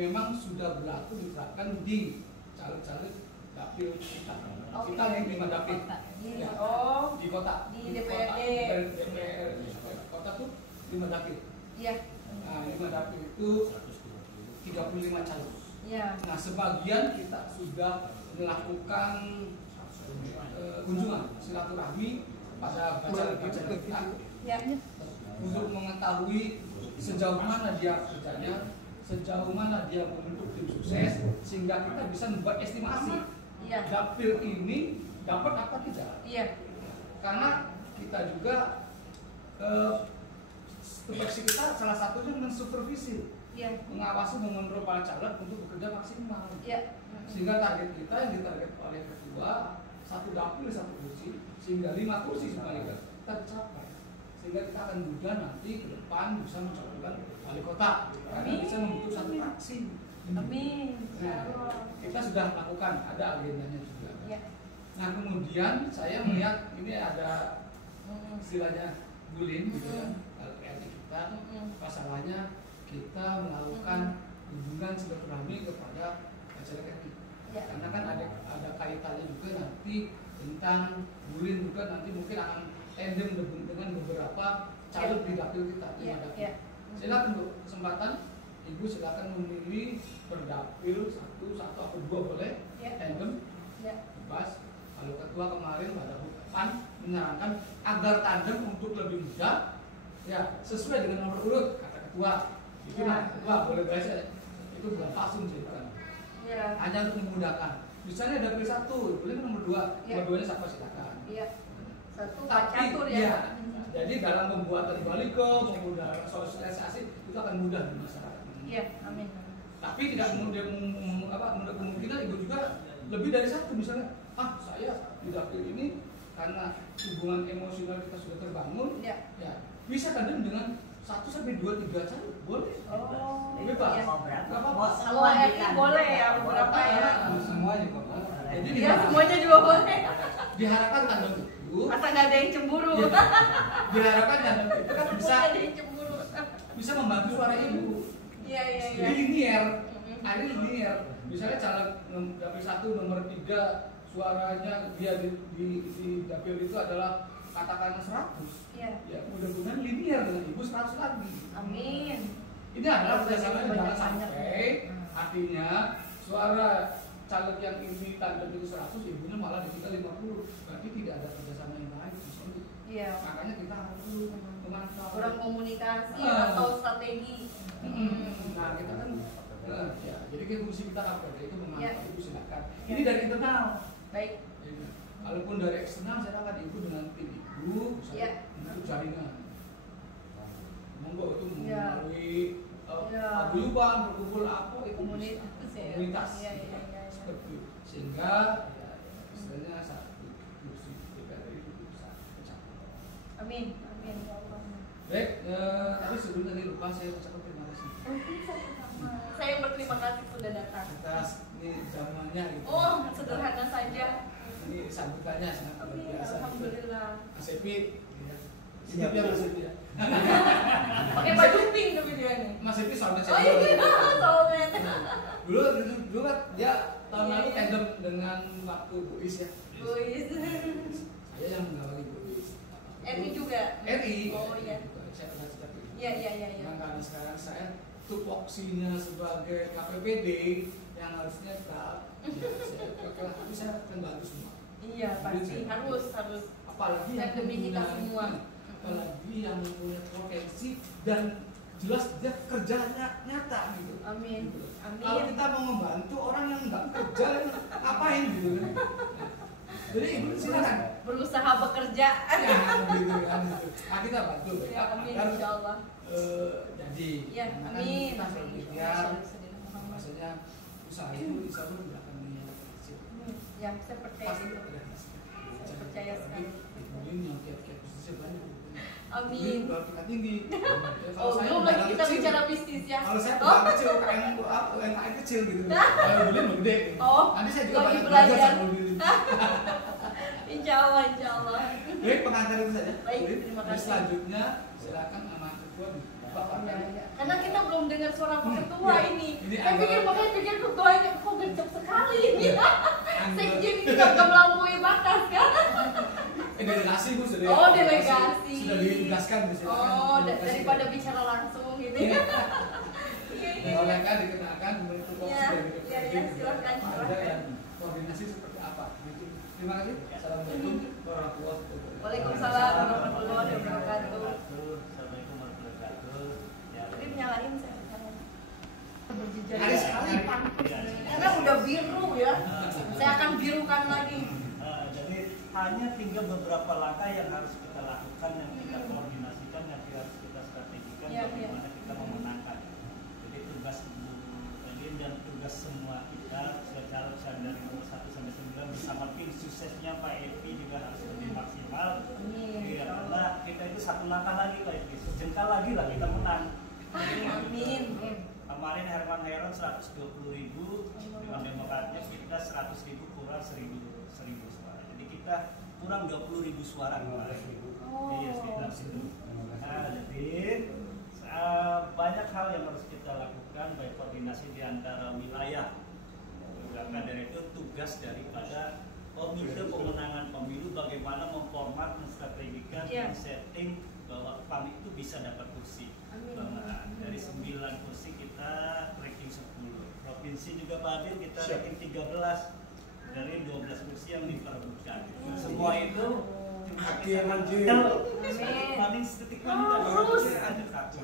memang sudah berlaku diterapkan di caleg-caleg dapil kita. Kita yang 5 dapil. Ya. Di kota. Di DPRD. DPR kota tuh 5 dapil. Iya. Nah, 5 dapil itu 35 caleg. Iya. Nah, sebagian kita sudah melakukan kunjungan silaturahmi pada caleg-caleg kita. Ya. Untuk mengetahui sejauh mana dia kerjanya, sejauh mana dia membentuk tim sukses, sehingga kita bisa membuat estimasi dapil ini dapat apa tidak. Iya. Karena kita juga tupoksi kita salah satunya mensupervisi, mengawasi, mengontrol para caleg untuk bekerja maksimal. Sehingga target kita yang ditarget oleh ketua 1 dapil 1 kursi, sehingga 5 kursi semuanya kita capai. Sehingga kita akan mudah nanti ke depan bisa mencalonkan wali kota karena bisa membentuk 1 fraksi. Amin. Nah, kita sudah lakukan, ada agendanya juga. Nah, kemudian saya melihat ini ada istilahnya bullying gitu kan, RT kita. Masalahnya kita melakukan hubungan silaturahmi kepada caleg RT. Karena kan ada kaitannya juga nanti tentang bullying juga, nanti mungkin akan tandem dengan beberapa caleg di dapil kita. Silakan Bu, kesempatan Ibu silakan memilih per dapil 1 atau 2 boleh, tandem, bebas. Kalau ketua kemarin pada PAN menyarankan agar tandem untuk lebih mudah, ya sesuai dengan nomor urut kata ketua. Itu ketua boleh baca, itu bukan pasung sih kan. Hanya untuk memudahkan. Misalnya dapil 1, boleh nomor 2, nomor 2-nya siapa silakan. Tapi jadi dalam pembuatan baliho maupun dalam sosialisasi itu akan mudah di masyarakat. Amin. Tapi tidak mudah kemungkinan Ibu juga lebih dari 1 misalnya. Saya di dapil ini karena hubungan emosional kita sudah terbangun, ya bisa tandem dengan 1 sampai 2, 3 caleg boleh. Bebas. Enggak apa-apa. Kalau RI boleh ya beberapa ya. Semuanya juga boleh. Jadi semuanya juga boleh. Diharapkan tandem itu masa nggak ada yang cemburu. Diharapkan tandem itu kan bisa membantu suara Ibu. Jadi linier. Ini linier. Misalnya caleg dapil 1 nomor 3 suaranya dia di dapil itu adalah katakanlah 100. Ya mudah-mudahan linier dengan Ibu 100 lagi. Amin. Ini adalah kerjasama jangan sampai artinya suara caleg yang ini tandem itu 100, Ibunya malah di kita 50. Berarti tidak ada kerjasama yang baik di situ. Makanya kita harus memantau. Kurang komunikasi atau strategi. Nah kita kan jadi fungsi kita apa? Itu memantau. Ibu silakan. Ini dari internal. Baik. Walaupun dari eksternal, silakan Ibu dengan tim Ibu untuk jaringan. Monggo itu melalui paguyuban, berkumpul apa itu komunitas. Seperti sehingga istilahnya satu kursi DPR itu bisa tercapai. Amin. Amin. Baik, tapi sebelum tadi lupa saya ucapkan terima kasih. Saya berterima kasih sudah datang. Atas ini jamuannya gitu. Sederhana saja. Ini sambutannya sangat luar biasa. Alhamdulillah. Mas Epi, siap ya Mas Epi ya. Pakai baju pink tapi dia nih. Mas Epi soalnya saya. Soalnya. Dulu kan dia tahun lalu tandem dengan waktu Bu Is ya. Bu Is. Saya yang mengawali Bu Is. RI juga. RI. Saya pernah cerita. Iya. Karena sekarang saya tupoksinya sebagai KPPD yang harusnya tak. Tapi saya akan bantu semua. Iya pasti harus. Apalagi yang kita semua. Apalagi yang punya potensi dan jelas dia kerjanya nyata gitu. Amin. Kalau kita mau membantu orang yang nggak kerja, ngapain gitu kan? Jadi Ibu silakan berusaha bekerja. Ya gitu kan. Nah kita bantu ya. Amin insyaallah. Jadi amin. Kita berpikir maksudnya usaha itu insya Allah tidak akan hasil. Ya saya percaya. Saya percaya sekali. Kemudian yang kiat-kiat bisnisnya banyak. Amin. Kalau kita tinggi. Belum lagi kita bicara bisnis ya. Kalau saya pedagang kecil, UMKM kecil gitu. Kalau beli gede. Nanti saya juga lagi belajar sama diri. Insya Allah. Baik, pengantar itu saja. Baik, terima kasih. Selanjutnya silakan anak ketua Ya. Karena kita belum dengar suara Pak Ketua ini. Saya pikir ketuanya kok gercep sekali ini. Sekjen ini nggak melampaui batas kan? Delegasi Bu sudah. Oh, delegasi. Sudah ditugaskan Bu. Oh, daripada bicara langsung gitu. Kalau kan dikenakan bentuk Ya, silakan. dan koordinasi seperti apa? Gitu. Terima kasih. Assalamualaikum warahmatullahi wabarakatuh. Waalaikumsalam warahmatullahi wabarakatuh. Assalamualaikum warahmatullahi wabarakatuh. Jadi nyalain saya. Berjejer Hari sekali. Karena udah biru ya. Saya akan birukan lagi. Jadi hanya tinggal beberapa langkah yang harus kita lakukan, yang kita koordinasikan, yang harus kita strategikan bagaimana kita memenangkan. Jadi tugas Bu Elin dan tugas semua kita secara dari nomor 1 sampai 9 bersama tim suksesnya Pak Evi juga harus lebih maksimal. Iya, karena kita itu satu langkah lagi Pak Evi, sejengkal lagi lah kita menang. Amin. Kemarin Herman Heron 120.000, dengan Demokratnya kita 100.000 kurang 1.000 suara. Jadi kita kurang 20.000 suara kemarin. Iya, sekitar situ. Nah, jadi banyak hal yang harus kita lakukan, baik koordinasi di antara wilayah. Maka dari itu tugas daripada komite pemenangan pemilu bagaimana memformat, menstrategikan, men-setting bahwa kami itu bisa dapat kursi. Dari 9 kursi kita ranking 10. Provinsi juga Pak Adil kita ranking 13 dari 12 kursi yang diperebutkan. Semua itu paling setik ada satu.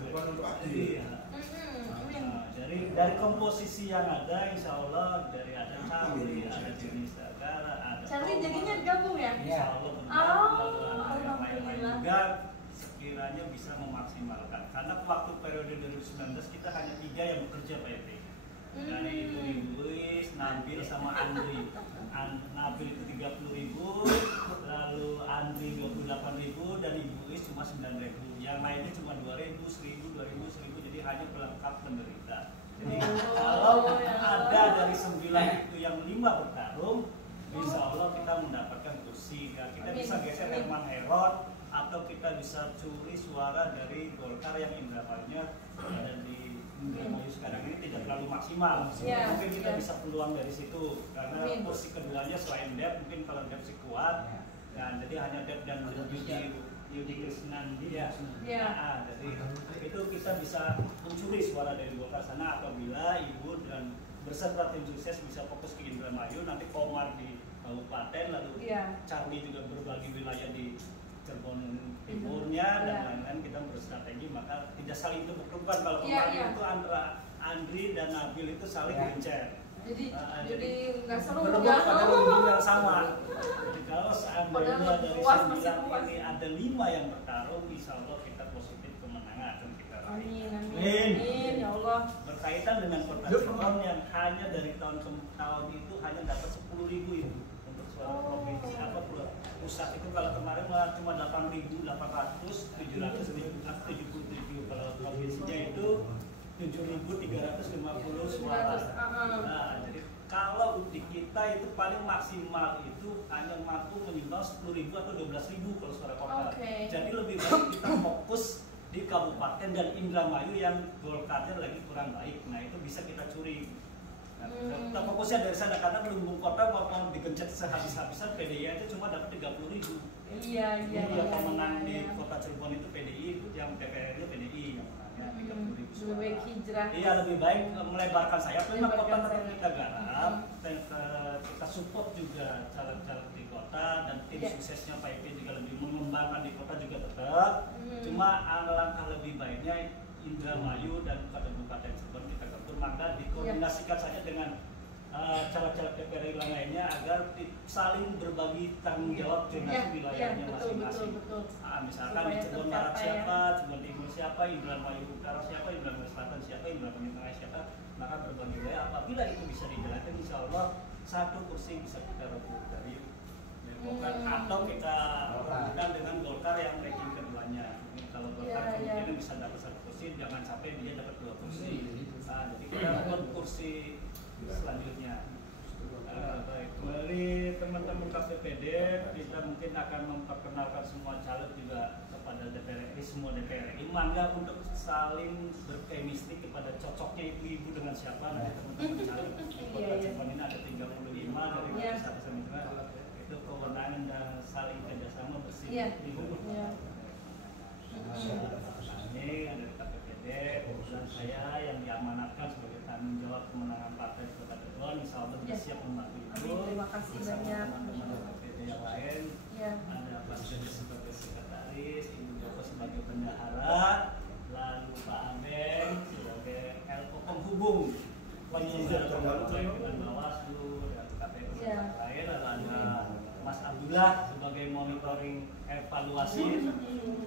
Dari komposisi yang ada, insya Allah dari ada Charlie, ada jenis negara, ada Charlie jadinya gabung ya? Insya Allah benar. Yang lain-lain juga sekiranya bisa memaksimalkan. Karena waktu periode 2019 kita hanya 3 yang bekerja Pak Evi. Dari Ibu Luis, Nabil sama Andri. Nabil itu 30.000, lalu Andri 28.000 dan Ibu Luis cuma 9.000. Yang lainnya cuma 2.000, 1.000, 2.000, 1.000. Jadi hanya pelengkap penderita. Jadi kalau ada dari 9 itu yang 5 bertarung, insya Allah kita mendapatkan kursi. Kita bisa geser Herman Heron, atau kita bisa curi suara dari Golkar yang indramayu ada di Indramayu sekarang ini tidak terlalu maksimal. Mungkin kita bisa peluang dari situ karena kursi keduanya selain Dep, mungkin kalau Dep sih kuat. Nah, jadi hanya Dep dan Yudi Krisnandi ya. Nah, jadi itu kita bisa mencuri suara dari Golkar sana apabila Ibu dan beserta tim sukses bisa fokus ke Indramayu, nanti Komar di kabupaten, lalu Charlie juga berbagi wilayah di Cirebon Timurnya dan lain-lain. Kita berstrategi maka tidak saling bertukar. Kalau kemarin itu antara Andri dan Nabil itu saling gencer. Jadi nggak seru berebut pada lumbung yang sama. Jadi kalau seandainya dari 9 ini ada 5 yang bertarung, insya Allah kita positif kemenangan akan kita raih. Amin. Ya Allah. Berkaitan dengan kota Cirebon yang hanya dari tahun ke tahun itu hanya dapat 10.000 itu untuk suara provinsi pusat itu. Kalau kemarin cuma 8.877 kalau provinsinya itu 7.350 suara. Nah, jadi kalau di kita itu paling maksimal itu hanya mampu menyumbang 10.000 atau 12.000 kalau suara kota. Jadi lebih baik kita fokus di kabupaten dan Indramayu yang Golkarnya lagi kurang baik. Nah, itu bisa kita curi. Nah, kita fokusnya dari sana karena lumbung kota mau digencet sehabis-habisan PDI itu cuma dapat 30.000. Iya. Pemenang di kota Cirebon itu PDI, yang DPR-nya PDI yang menangnya 30.000 suara. Lebih baik hijrah. Iya, lebih baik melebarkan sayap. Lima kota tetap kita garap, kita support juga caleg-caleg di kota dan tim suksesnya Pak Evi juga lebih mengembangkan di kota juga tetap. Cuma alangkah lebih baiknya Indramayu dan Kabupaten Cirebon kita gabung, maka dikoordinasikan saja dengan caleg-caleg DPR yang lainnya agar saling berbagi tanggung jawab zonasi wilayahnya masing-masing. Misalkan di Cirebon Barat siapa, Cirebon Timur siapa, Indramayu Utara siapa, Indramayu Selatan siapa, Indramayu Tengah siapa, maka berbagi wilayah. Apabila itu bisa dijalankan, insya Allah 1 kursi bisa kita rebut dari Demokrat atau kita rebutkan dengan Golkar yang ranking keduanya. Kalau Golkar kemungkinan bisa dapat 1 kursi, jangan sampai dia dapat 2 kursi. Jadi kita rebut kursi selanjutnya. Baik, dari teman-teman KPPD kita mungkin akan memperkenalkan semua caleg juga kepada DPR RI, semua DPR RI, mangga untuk saling berkemistri kepada cocoknya ibu-ibu dengan siapa. Nanti teman-teman cari kota Cirebon ini ada 35 dari satu semua itu kewenangan dan saling kerjasama bersih. Ini ada KPPD, urusan saya yang diamanatkan sebagai tanggung jawab kemenangan partai Kota Cirebon, insya Allah siap membantu itu. Terima kasih banyak. Teman-teman KPPD yang lain, ada Pak Sede sebagai sekretaris, Ibu Joko sebagai bendahara, lalu Pak Abeng sebagai LO penghubung, penyelenggara pemilu dengan Bawaslu dan KPU yang lain, lalu ada Mas Abdullah sebagai monitoring evaluasi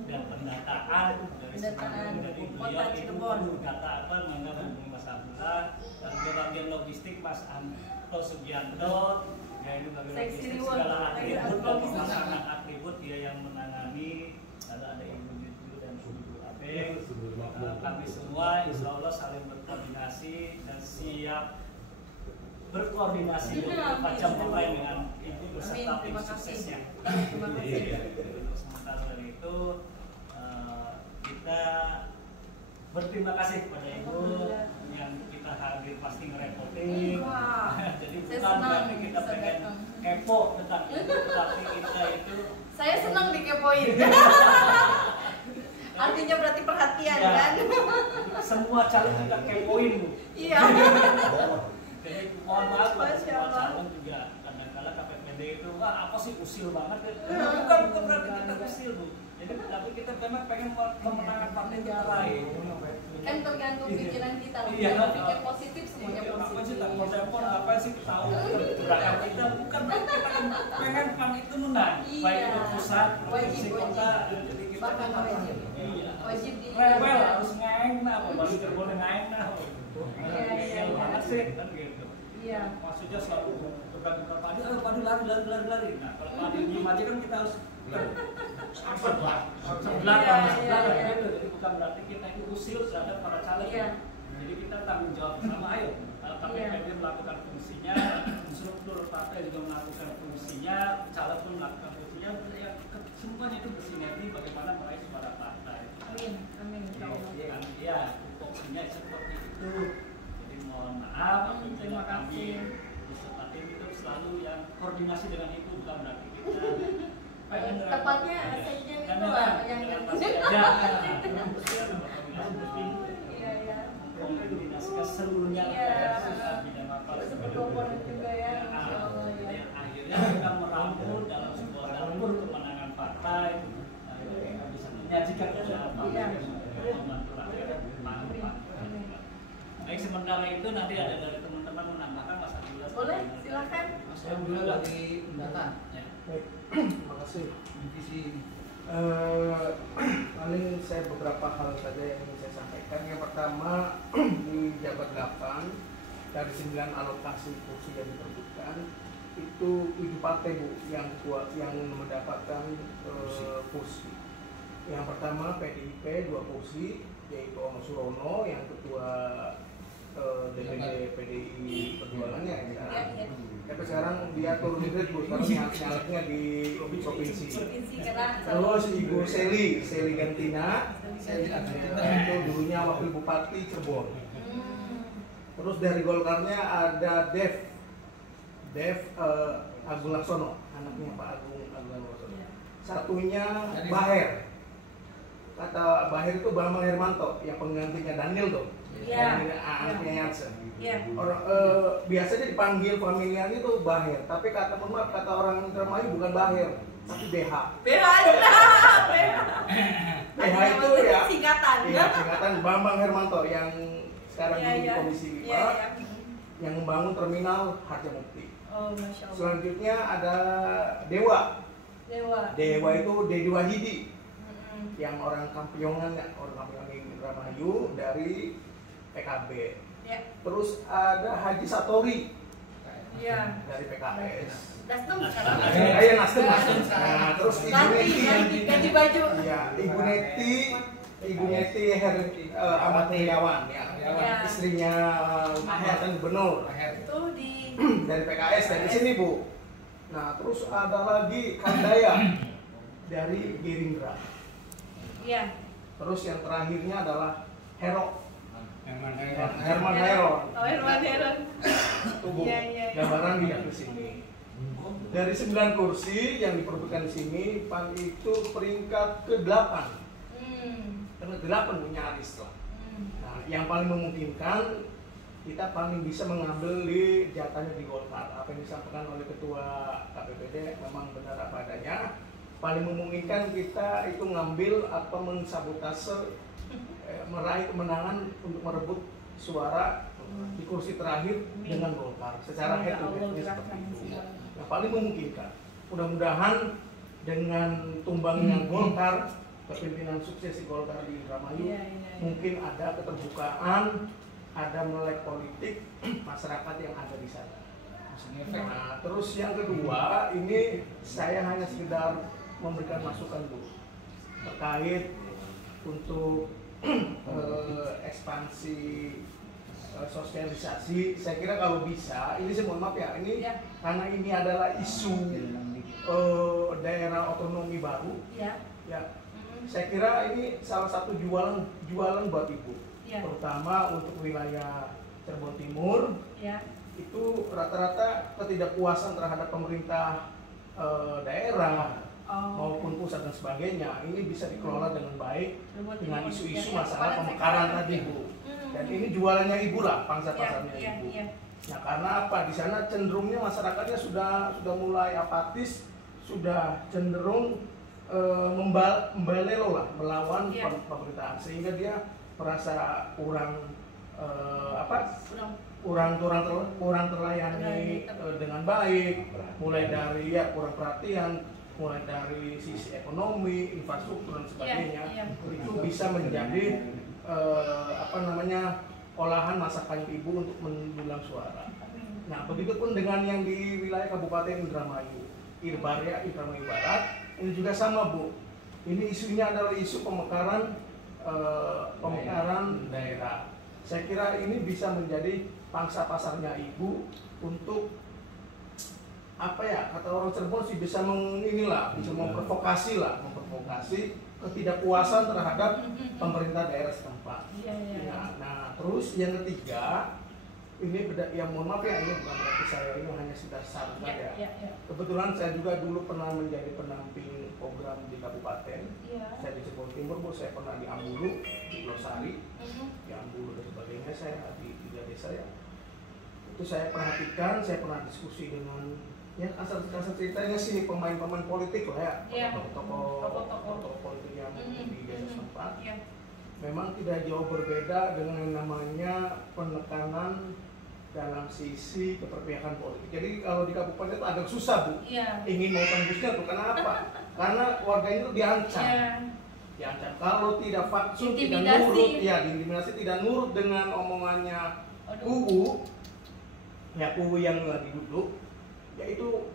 dan pendataan dari seluruh dari beliau itu data apa mangga hubungi Mas Abdullah, dan di bagian logistik Mas Anto Sugianto, ya ini bagian logistik segala atribut dan pemasangan atribut dia yang menangani, lalu ada Ibu Yutu dan Ibu Abeng. Kami semua insya Allah saling berkoordinasi dan siap berkoordinasi macam pemain dengan ibu beserta tim suksesnya. Sementara dari itu kita berterima kasih kepada ibu yang kita hadir pasti ngerepotin. Jadi bukan berarti kita pengen kepo tentang ibu, tapi kita itu saya senang dikepoin. Artinya berarti perhatian kan? Semua calon kita kepoin bu. Iya. Jadi mohon maaf pada semua calon juga kadang-kadang KPPD itu wah apa sih usil banget bukan berarti kita usil bu, jadi tapi kita memang pengen kemenangan partai kita lain kan tergantung pikiran kita. Iya, pikir positif semuanya apa sih positif. telepon apa sih tahu gerakan kita bukan berarti kita pengen PAN itu menang baik itu pusat provinsi kota, jadi kita bahkan wajib di rewel harus ngaeng nah baru Cirebon ngaeng nah iya banget sih kan gitu. Iya. Maksudnya selalu berkata padi, padi lari. Nah kalau padi diem aja kan kita harus sebelah gitu. Jadi bukan berarti kita itu usil terhadap para caleg. Jadi kita tanggung jawab bersama. Ayo, KPPD melakukan fungsinya, struktur partai juga melakukan fungsinya, caleg pun melakukan fungsinya. Ya, semuanya itu bersinergi bagaimana meraih suara partai. Amin. Ya, fungsinya seperti itu. Jadi mohon maaf, terima kasih. Beserta tim itu selalu yang koordinasi dengan itu bukan berarti kita tepatnya sekjen itu lah yang koordinasikan seluruhnya bidang apa juga ya. Akhirnya kita merampung dalam sebuah dapur kemenangan partai kita bisa menyajikan membantu rakyat. Baik, sementara itu nanti ada dari teman-teman menambahkan Mas Abdullah. Boleh, silakan. Mas Abdullah lagi pendatang. Baik, terima kasih. Divisi paling saya beberapa hal saja yang ingin saya sampaikan. Yang pertama, di Jabar 8 dari 9 alokasi kursi yang diperbutkan itu 7 partai Bu yang mendapatkan kursi. Yang pertama PDIP 2 kursi, yaitu Om Surono yang ketua DPD PDI Perjuangannya ya. Tapi sekarang dia turun grade Bu, sekarang nyaleknya di provinsi. Terus Ibu Seli Gantina, itu dulunya wakil bupati Cirebon. Terus dari Golkarnya ada Dev Agung Laksono, anaknya Pak Agung Laksono. Satunya Baher. Kata Baher itu Bambang Hermanto yang penggantinya Daniel tuh. Anaknya Yansen. Orang biasanya dipanggil familiarnya itu Baher, tapi kata orang Indramayu bukan Baher, tapi BH. BH itu ya singkatan. Iya, singkatan Bambang Hermanto yang sekarang di Komisi 5 yang membangun terminal Harjamukti. Oh, Masya Allah. Selanjutnya ada Dewa itu Dedi Wahidi. Yang orang Kampiongan Indramayu dari PKB. Terus ada Haji Satori dari PKS. Nasdem Nasdem. Nah, terus ganti baju. Iya, Ibu Neti Ahmad Heriawan ya. Istrinya mantan gubernur. Itu dari PKS dari sini Bu. Nah, terus ada lagi Kandaya dari Gerindra. Iya. Terus yang terakhirnya adalah Hero. Herman Herman Heron. Oh, Herman Heron. Tubuh. Iya. Gambaran dia di sini. Dari 9 kursi yang diperebutkan di sini, PAN itu peringkat ke-8. Karena 8 punya Aris lah. Nah, yang paling memungkinkan kita paling bisa mengambil di jatahnya di Golkar. Apa yang disampaikan oleh Ketua KPPD memang benar apa adanya. Paling memungkinkan kita itu ngambil atau mensabotase meraih kemenangan untuk merebut suara di kursi terakhir dengan Golkar secara head to head seperti itu. Nah, paling memungkinkan. Mudah-mudahan dengan tumbangnya Golkar, kepemimpinan sukses Golkar di Indramayu, mungkin ada keterbukaan, ada melek politik masyarakat yang ada di sana. Nah, terus yang kedua, ini saya hanya sekedar memberikan masukan dulu terkait untuk ekspansi sosialisasi. Saya kira kalau bisa, ini saya mohon maaf ya, ini karena ini adalah isu daerah otonomi baru, ya. Saya kira ini salah satu jualan buat ibu, terutama untuk wilayah Cirebon Timur. Itu rata-rata ketidakpuasan terhadap pemerintah daerah maupun pusat dan sebagainya ini bisa dikelola dengan baik dengan isu-isu masalah pemekaran tadi Bu. Dan ini jualannya ibu lah, pangsa pasarnya ibu. Nah, karena apa? Di sana cenderungnya masyarakatnya sudah mulai apatis, sudah cenderung membelelo lah melawan pemerintahan, sehingga dia merasa kurang terlayani dengan baik, mulai dari kurang perhatian, mulai dari sisi ekonomi, infrastruktur dan sebagainya. Itu bisa menjadi olahan masakan ibu untuk mendulang suara. Nah, begitupun dengan yang di wilayah Kabupaten Indramayu, Indramayu Barat, ini juga sama Bu. Ini isunya adalah isu pemekaran daerah. Saya kira ini bisa menjadi pangsa pasarnya ibu untuk kata orang Cirebon sih bisa bisa memprovokasi ketidakpuasan terhadap pemerintah daerah setempat. Nah, terus yang ketiga, ini yang mohon maaf ya, ini bukan berarti saya ini hanya sekedar saran ya. Kebetulan saya juga dulu pernah menjadi pendamping program di kabupaten. Saya di Cirebon Timur, Bu, saya pernah di Ambulu, di Losari, di Ambulu dan sebagainya. Saya di 3 desa ya. Itu saya perhatikan, saya pernah diskusi dengan asal ceritanya sih pemain-pemain politik lah ya, tokoh-tokoh politik yang di desa setempat. Memang tidak jauh berbeda dengan yang namanya penekanan dalam sisi keperpihakan politik. Jadi kalau di kabupaten itu agak susah Bu, ingin mau tembusnya tuh. Kenapa? Karena warganya itu diancam. Diancam kalau tidak faksun, tidak nurut, diintimidasi, tidak nurut dengan omongannya kubu yang lagi duduk, yaitu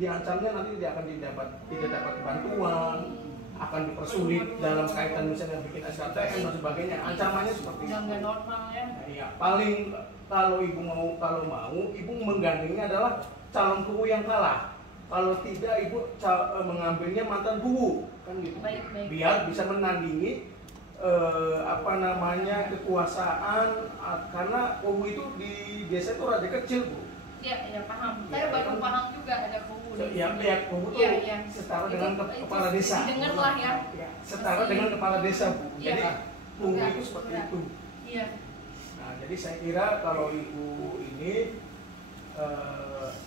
diancamnya nanti tidak dapat bantuan, akan dipersulit dalam kaitan misalnya bikin SKTM dan sebagainya. Ancamannya seperti itu. Nggak normal ya. Paling kalau ibu mau ibu menggandengnya adalah calon kubu yang kalah. Kalau tidak ibu mengambilnya mantan kubu, kan gitu. Baik. Biar bisa menandingi kekuasaan, karena kubu itu di desa itu raja kecil Bu. Iya paham. Saya baru paham juga ada kubu. Kubu tuh setara dengan kepala desa. Dengar lah ya. Setara dengan kepala desa Bu. Jadi kubu itu seperti itu. Nah, jadi saya kira kalau ibu ini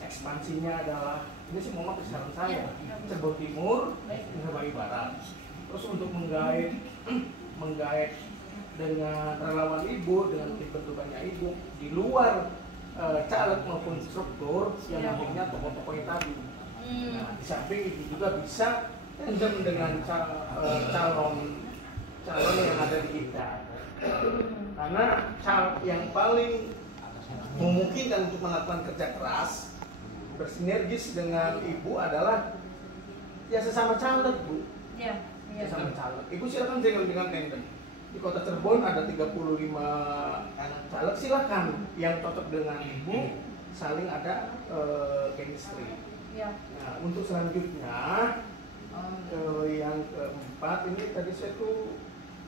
ekspansinya adalah, ini sih mohon maaf saran saya, Cirebon Timur, Indramayu Barat. Terus untuk menggait dengan relawan ibu, dengan tim bentukannya ibu di luar caleg maupun struktur yang akhirnya tokoh-tokohnya tadi. Nah, di samping itu juga bisa tandem dengan calon yang ada di kita. Karena yang paling memungkinkan untuk melakukan kerja keras bersinergis dengan ibu adalah sesama caleg Bu. Sesama caleg. Ibu silakan dengan tandem. Di Kota Cirebon ada 35 caleg, silakan yang cocok dengan ibu saling ada chemistry. Nah, untuk selanjutnya Yang keempat ini tadi saya tuh,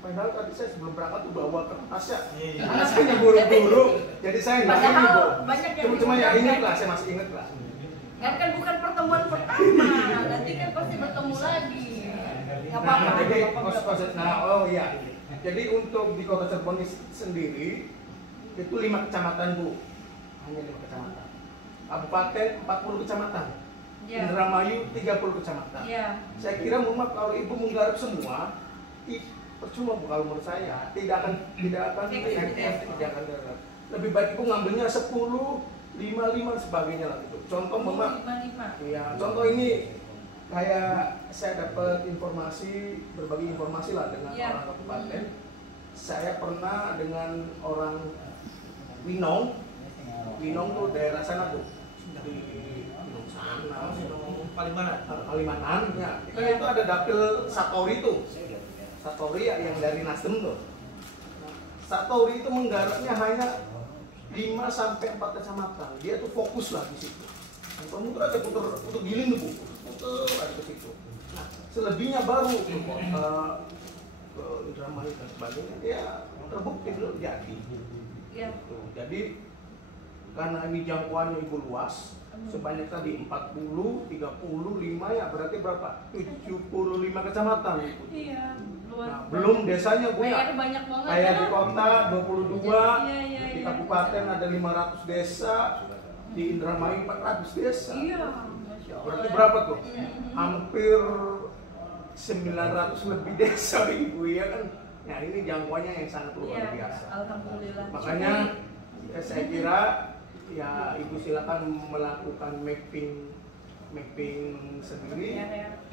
padahal tadi saya sebelum berangkat tuh bawa kertas ya, karena saya buru-buru, jadi saya nggak ini bu. Cuma ya ingat lah, saya masih ingat lah. Kan bukan pertemuan pertama, nanti kan pasti bertemu lagi. Nggak apa-apa. Nah, oh iya. Jadi untuk di Kota Cirebon sendiri itu 5 kecamatan bu, hanya 5 kecamatan. Kabupaten 40 kecamatan. Indramayu 30 kecamatan. Saya kira Muhammad kalau ibu menggarap semua, percuma bu kalau menurut saya tidak akan efektif, tidak akan garap. Lebih baik ibu ngambilnya 10, 5 sebagainya lah gitu. Contoh Mama, ya contoh ini kayak saya dapat informasi, berbagi informasi lah dengan orang kabupaten. Saya pernah dengan orang Winong tuh daerah sana tuh di Palimanan ya. Kita itu ada dapil Satori tuh. Satori ya yang dari Nasdem tuh. Satori itu menggarapnya hanya 5 sampai 4 kecamatan. Dia tuh fokus lah di situ. Muter aja puter giling tuh, puter aja ke situ. Nah, selebihnya baru ke Indramayu dan sebagainya. Ya terbukti belum jadi. Jadi karena ini jangkauannya ibu luas, sebanyak tadi 40, 35 ya berarti berapa? 75 kecamatan. Iya, luas. Nah, belum desanya Bu ya. Banyak banget. Kayak di kota 22, di kabupaten ada 500 desa, di Indramayu 400 desa. Iya, Masya Allah. Berarti berapa tuh? Hampir 900 lebih desa Ibu ya kan. Nah, ini jangkauannya yang sangat luar biasa. Alhamdulillah. Makanya saya kira ya Ibu silakan melakukan mapping sendiri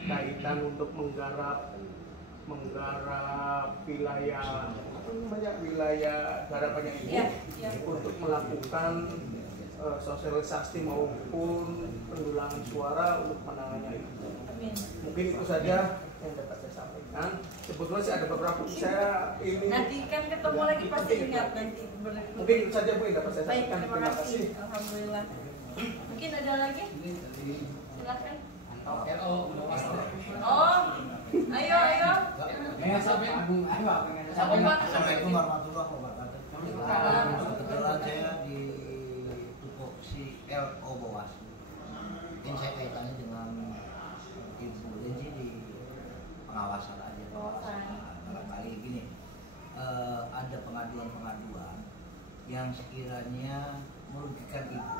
kaitan untuk menggarap wilayah wilayah garapannya Ibu untuk melakukan sosialisasi maupun pendulangan suara untuk menangannya itu. Mungkin itu saja yang dapat saya sampaikan. Sebetulnya sih ada beberapa saya ini. Nanti kan ketemu lagi pasti ingat nanti. Mungkin itu saja Bu yang dapat saya sampaikan. Terima kasih. Alhamdulillah. Mungkin ada lagi? Silakan. Oh, ayo. Assalamualaikum warahmatullahi wabarakatuh. Kebetulan saya di tupoksi LO Bawaslu. Mungkin saya kaitannya dengan Ibu Lenji di pengawasan aja. Barangkali gini, ada pengaduan-pengaduan yang sekiranya merugikan ibu,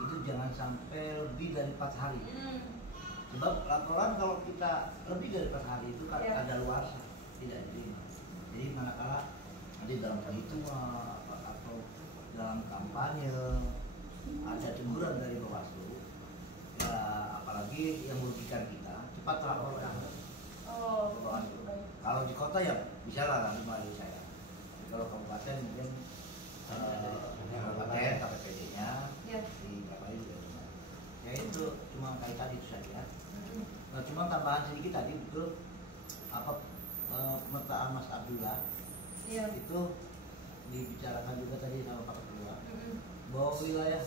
itu jangan sampai lebih dari 4 hari. Sebab laporan kalau kita lebih dari 4 hari itu kan ada luasa, tidak diterima. Jadi manakala nanti dalam perhitungan atau dalam kampanye ada teguran dari Bawaslu, ya apalagi yang merugikan kita, cepat laporkan. Kalau di kota ya bisa lah nanti melalui saya. Kalau kabupaten mungkin kabupaten KPPD-nya di berapa juga bisa. Ya itu cuma kaitan itu saja. Nah, cuma tambahan sedikit tadi betul apa pemetaan Mas Abdullah itu dibicarakan juga tadi sama Pak Ketua bahwa wilayah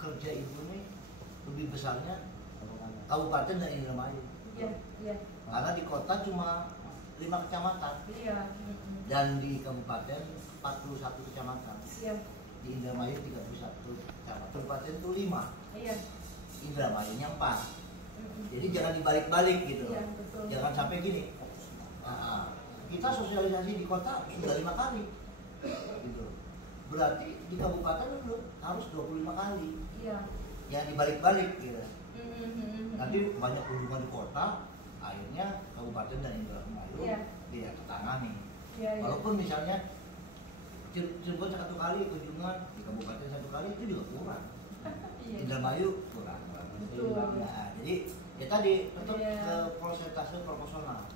kerja ibu ini lebih besarnya kabupaten dan Indramayu. Karena di kota cuma 5 kecamatan dan di kabupaten 41 kecamatan. Di Indramayu 31 kecamatan. Kabupaten itu 5. Indramayunya 4. Jadi jangan dibalik-balik gitu. Jangan sampai gini. Kita sosialisasi di kota sudah 5 kali. Gitu. Berarti di kabupaten belum harus 25 kali. Yang dibalik-balik gitu. Nanti banyak kunjungan di kota, akhirnya kabupaten dan Indramayu dia tertangani. Walaupun misalnya Cirebon 1 kali kunjungan, di kabupaten 1 kali itu juga kurang. Indramayu kurang. Nah, jadi ya tadi tetap ke persentase proporsional.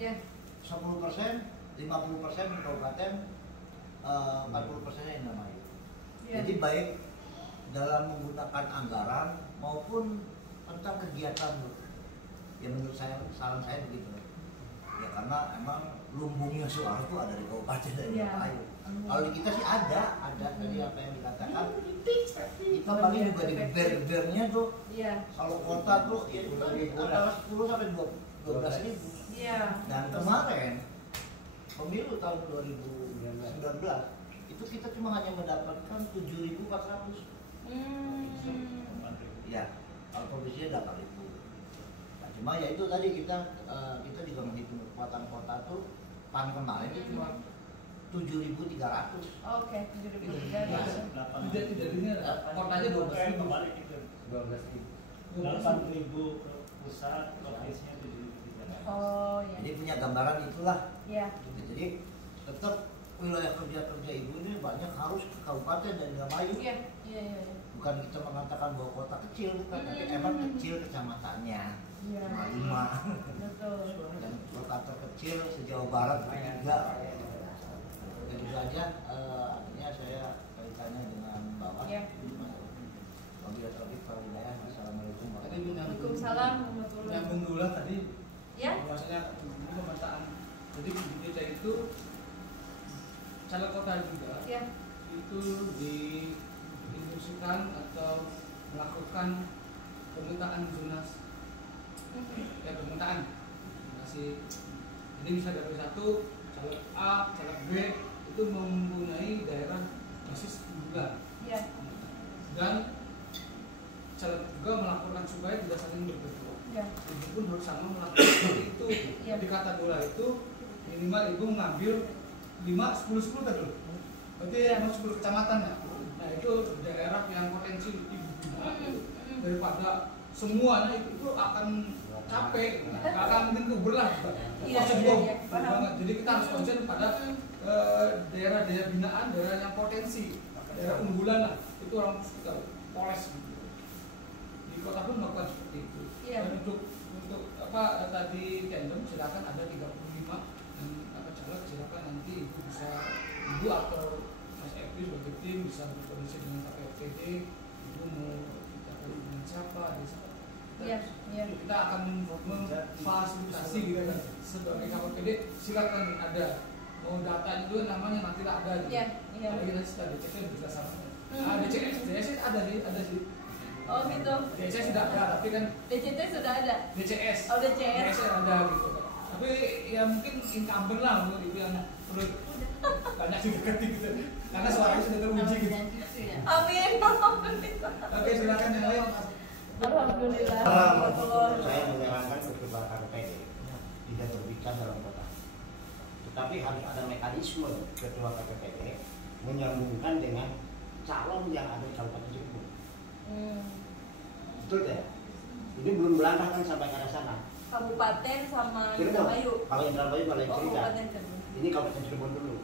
10%, 50% di kabupaten, 40%-nya Indramayu. Jadi baik dalam menggunakan anggaran maupun tentang kegiatan, ya menurut saya, saran saya begitu. Ya karena emang lumbungnya suara itu ada di kabupaten dan Indramayu. Kalau di kita sih ada tadi apa yang dikatakan, kita kita paling juga di geber-gebernya tuh. Iya. Kalau kota tuh itu kan antara 10 sampai 12 ribu. Iya. Dan kemarin pemilu tahun 2019 itu kita cuma hanya mendapatkan 7.400. Ya, kalau provinsinya 8.000. Nah, cuma ya itu tadi kita juga menghitung kekuatan kota tuh PAN kemarin itu cuma 7.300. Oke, 7.300. Tidak ini kotanya 12.000. Kemarin itu 8.000 ke pusat, provinsinya 7.300. Oh ya. Jadi punya gambaran itulah. Iya. Jadi tetap wilayah kerja ibu ini banyak harus ke kabupaten dan Indramayu. Iya. Bukan kita mengatakan bahwa kota kecil, bukan, tapi emang kecil kecamatannya. Iya. Cuma 5. Betul. Dan kota terkecil sejauh barat juga. Dan itu aja artinya saya kaitannya dengan bawah. Iya. Wabillahi taufiq wal hidayah. Wassalamualaikum Waalaikumsalam warahmatullahi Nyambung dulu tadi. Ya. Bahwasanya ini pemetaan. Jadi di desa itu caleg kota juga. Ya. Itu diinstruksikan atau melakukan pemetaan zonasi. Ya, pemetaan masih. Jadi bisa dari satu caleg A, caleg B itu mempunyai daerah basis unggulan. Ya. Dan caleg juga melaporkan supaya tidak saling berbenturan. Ya. Ibu pun harus sama melakukan seperti itu. Ya. Jadi kata Dola itu minimal ibu mengambil 5, 10 kan dulu. Berarti yang 10 kecamatan ya. Nah itu daerah yang potensi ibu guna daripada semuanya itu akan capek, nggak akan mungkin keberlah. Iya, banget. Jadi kita harus konsen pada daerah-daerah binaan, daerah yang potensi, daerah unggulan lah. Itu orang kita poles gitu. Di kota pun melakukan seperti itu. Iya. Dan untuk apa tadi tandem silakan ada 35 dan apa caleg silakan nanti ibu bisa ibu atau Mas Evi sebagai tim bisa berkoordinasi dengan KPOPD, ibu mau kita dengan siapa, kita akan memfasilitasi gitu kan sebagai KPOPD silakan ada mau data itu namanya nanti lah ada. Iya. Apalagi nanti setelah DCS bisa sama. DCS ada sih. Oh gitu. DCS sudah ada, tapi kan DCT sudah ada. DCS. Oh DCS. DCS ada gitu. Tapi ya mungkin incumbent lah menurut itu yang perlu banyak didekati gitu. Karena suaranya sudah teruji gitu. Amin. Oke, silakan yang lain. Alhamdulillah. Saya menyarankan ketua KPPD tidak berbicara dalam kota. Tetapi harus ada mekanisme ketua KPPD menyambungkan dengan calon yang ada di Kabupaten Cirebon. Betul ya? Ini belum melangkah kan sampai ke arah sana. Kabupaten sama Cirebon. Indramayu. Kalau Indramayu kalau yang cerita. Kabupaten Cirebon. Ini Kabupaten Cirebon dulu.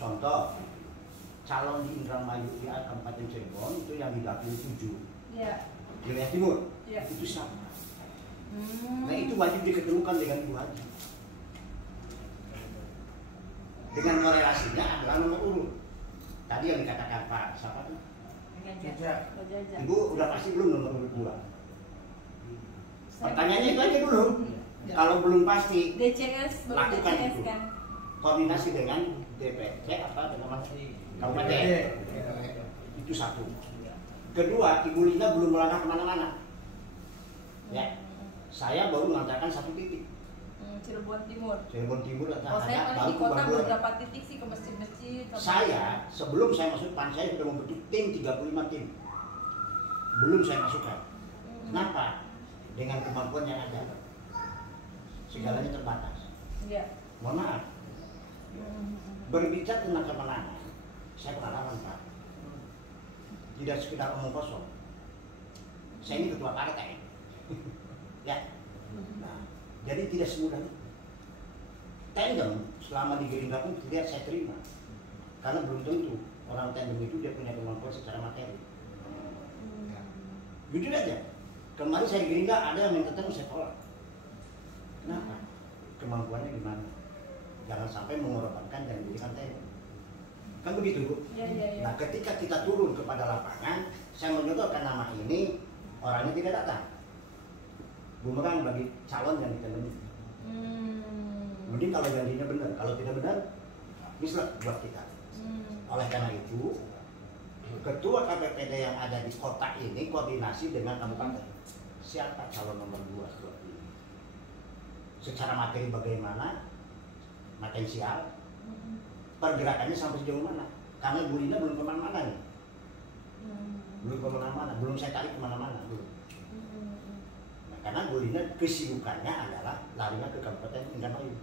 Contoh, calon di Indramayu di Kabupaten Cirebon itu yang di Dapil 7. Iya. Di wilayah timur. Iya. Itu sama. Nah itu wajib diketemukan dengan Ibu Haji. Dengan korelasinya adalah nomor urut. Tadi yang dikatakan Pak siapa tuh? Ibu udah pasti belum nomor urut 2. Pertanyaannya itu aja dulu. Kalau belum pasti, DCS lakukan DCS itu. kan. Koordinasi dengan DPC apa dengan Kabupaten. Itu satu. Kedua, Ibu Linda belum melangkah kemana-mana. Ya, saya baru mengatakan satu titik. Cirebon Timur. Cirebon Timur Oh, saya paling di kota beberapa titik sih ke masjid-masjid. Saya sebelum saya masuk PAN saya sudah membentuk tim 35 tim. Belum saya masukkan. Kenapa? Dengan kemampuan yang ada. Segalanya terbatas. Iya. Mohon maaf. Berbicara tentang kemenangan, saya pengalaman Pak. Tidak sekedar omong kosong. Saya ini ketua partai. Ya. Nah, jadi tidak semudah itu. Tandem selama di Gerindra pun tidak saya terima. Karena belum tentu orang tandem itu dia punya kemampuan secara materi. Jujur aja. Kemarin saya di Gerindra ada yang minta tandem saya tolak. Kenapa? Kemampuannya gimana? Jangan sampai mengorbankan dan menjadikan tandem. Kan begitu Bu? Ya. Nah ketika kita turun kepada lapangan, saya menyodorkan nama ini, orangnya tidak datang. Bumerang bagi calon yang ditandemi. Mungkin kalau janjinya benar, kalau tidak benar, misal buat kita. Oleh karena itu, ketua KPPD yang ada di kota ini koordinasi dengan kabupaten. Siapa calon nomor 2 ini? Secara materi bagaimana? Potensial? Pergerakannya sampai sejauh mana? Karena Bu Lina belum kemana-mana nih. Belum kemana-mana, belum saya tarik kemana-mana. Belum. Nah, karena Bu Lina kesibukannya adalah larinya ke Kabupaten Indramayu.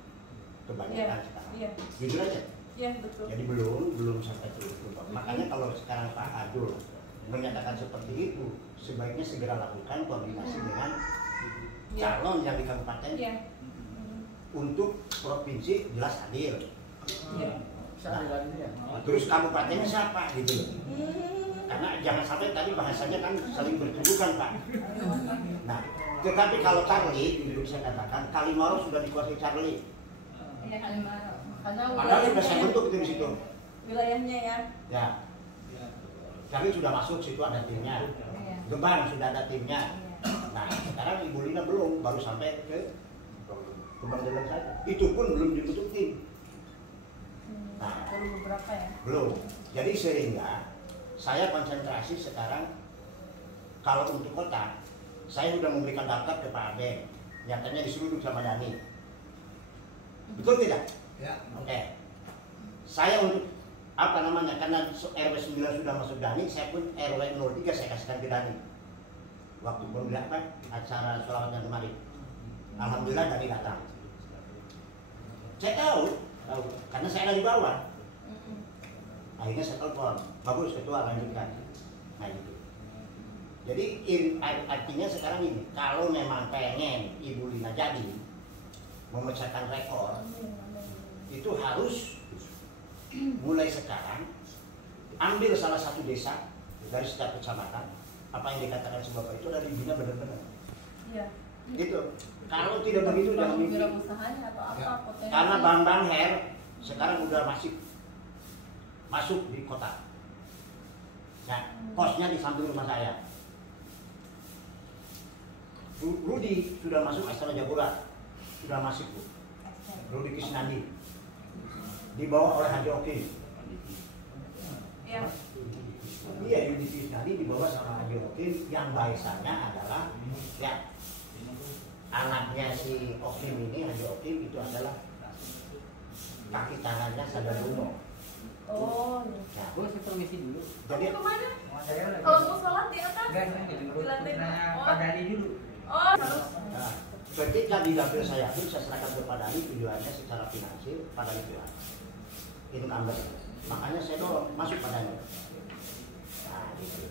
Kebanyakan sekarang. Jujur aja. Iya, betul. Jadi belum sampai itu. Makanya kalau sekarang Pak Adul menyatakan seperti itu, sebaiknya segera lakukan koordinasi dengan calon yang di kabupaten untuk provinsi jelas adil. Terus kabupatennya siapa gitu loh. Karena jangan sampai tadi bahasanya kan saling bertubuhkan Pak. Nah, tetapi kalau Charlie, dulu saya katakan Kalimaro sudah dikuasai Charlie. Iya, Kalimaro. Padahal sudah saya bentuk itu di situ. Wilayahnya ya. Ya. Charlie sudah masuk, situ ada timnya. Gebang sudah ada timnya. Nah, sekarang Ibu Lina belum, baru sampai ke Gebang Deleng saja. Itu pun belum dibentuk tim. Nah, baru beberapa ya? Belum. Jadi sehingga saya konsentrasi sekarang kalau untuk kota, saya sudah memberikan daftar ke Pak Abeng. Nyatanya disuruh sama Dani. Betul tidak? Ya. Oke. Saya untuk apa namanya? Karena RW 9 sudah masuk Dani, saya pun RW 03 saya kasihkan ke Dani. Waktu apa? Acara sholawatnya kemarin. Alhamdulillah Dani datang. Saya tahu, karena saya ada di bawah. Akhirnya saya telepon, bagus ketua lanjutkan. Nah itu. Jadi artinya sekarang ini, kalau memang pengen Ibu Lina jadi memecahkan rekor, itu harus mulai sekarang ambil salah satu desa dari setiap kecamatan. Apa yang dikatakan si Bapak itu adalah dibina benar-benar. Iya. Gitu. Kalau tidak begitu jangan mimpi. Usahanya atau apa? Karena Bang Her sekarang udah masuk di kota. Nah, kosnya di samping rumah saya. Rudi sudah masuk Astana Jagora, sudah masuk Bu. Rudi Kisnandi dibawa oleh Haji Oki. Iya. Iya, Rudi Kisnandi dibawa sama Haji Oki yang barisannya adalah ya anaknya si Okim ini, Haji Okim itu adalah kaki tangannya Sadar Bruno. Oh, nah, Saya permisi dulu. jadi kemana? Saya lagi. Kalau mau sholat di atas? Enggak, saya jadi Di lantai nanya dua. Pak Dani dulu. Oh, harus. nah, ketika di dapil saya pun saya serahkan kepada Dani tujuannya secara finansial pada itu. Itu ambil. Makanya saya dorong masuk padanya. Nah, gitu.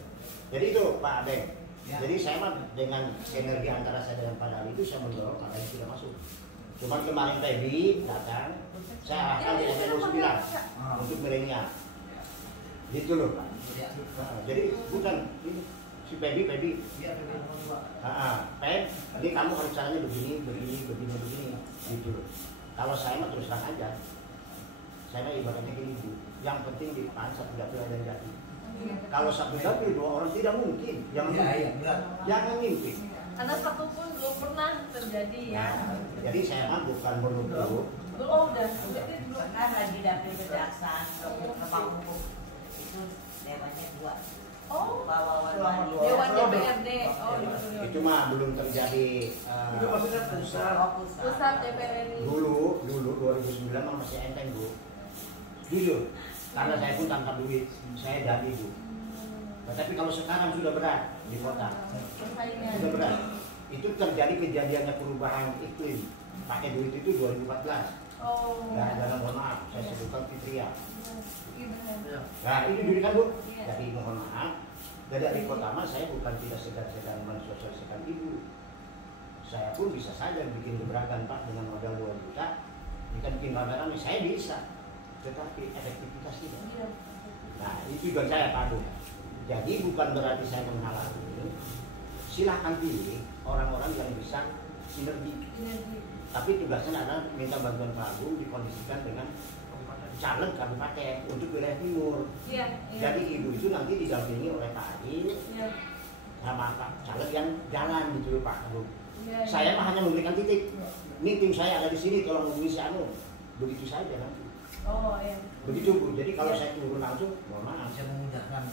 Jadi itu Pak Abeng. Ya. Jadi saya mah dengan sinergi antara saya dengan Pak Dani itu saya mendorong Pak Dani sudah masuk. Cuman kemarin Feby datang, saya arahkan di RW 9 untuk milenial. Gitu loh Pak. Nah, jadi bukan ini, si Feby. Pep, ini kamu harus caranya begini, gitu loh. Kalau saya mah terus terang aja. Saya mah ibaratnya gini Bu, yang penting di depan satu dapil ada yang jadi. Kalau satu dapil 2 orang tidak mungkin, jangan jangan mimpi. Karena satu pun belum pernah terjadi ya. Nah, jadi saya mah bukan menuduh. Belum udah. Berarti belum. Kan lagi dapil kejaksaan, Kepang Hukum itu dewannya 2. Oh, Bawa Dewan DPRD. Oh, Itu mah belum terjadi. Itu maksudnya pusat. Pusat DPR ini. Dulu 2009 mah masih enteng Bu. Jujur, karena saya pun tanpa duit, saya dari Bu. Tetapi kalau sekarang sudah berat di kota, sudah berat. Itu terjadi kejadiannya perubahan iklim. Pakai duit itu 2014. Oh. Jangan mohon maaf, saya sebutkan Fitria. Iya. Nah itu dulu kan Bu. Jadi mohon maaf. Dari kota mah saya bukan tidak segan-segan mensosialisasikan Ibu. Saya pun bisa saja bikin gebrakan Pak dengan modal 2 juta. Jika bikin rame-rame saya bisa. Tetapi efektivitas tidak. Nah itu juga saya Pak Bu. Jadi bukan berarti saya menghalangi. Silahkan pilih orang-orang yang bisa sinergi. Tapi tugasnya adalah minta bantuan Pak Agung dikondisikan dengan caleg kabupaten untuk wilayah timur. Jadi Ibu itu nanti didampingi oleh Pak Adi sama Pak caleg yang jalan gitu loh Pak Agung. Saya mah hanya memberikan titik. Ini tim saya ada di sini, tolong hubungi si Anu. Begitu saja nanti. Oh iya. Begitu Bu. Jadi kalau saya turun langsung, mohon maaf. Saya memudahkan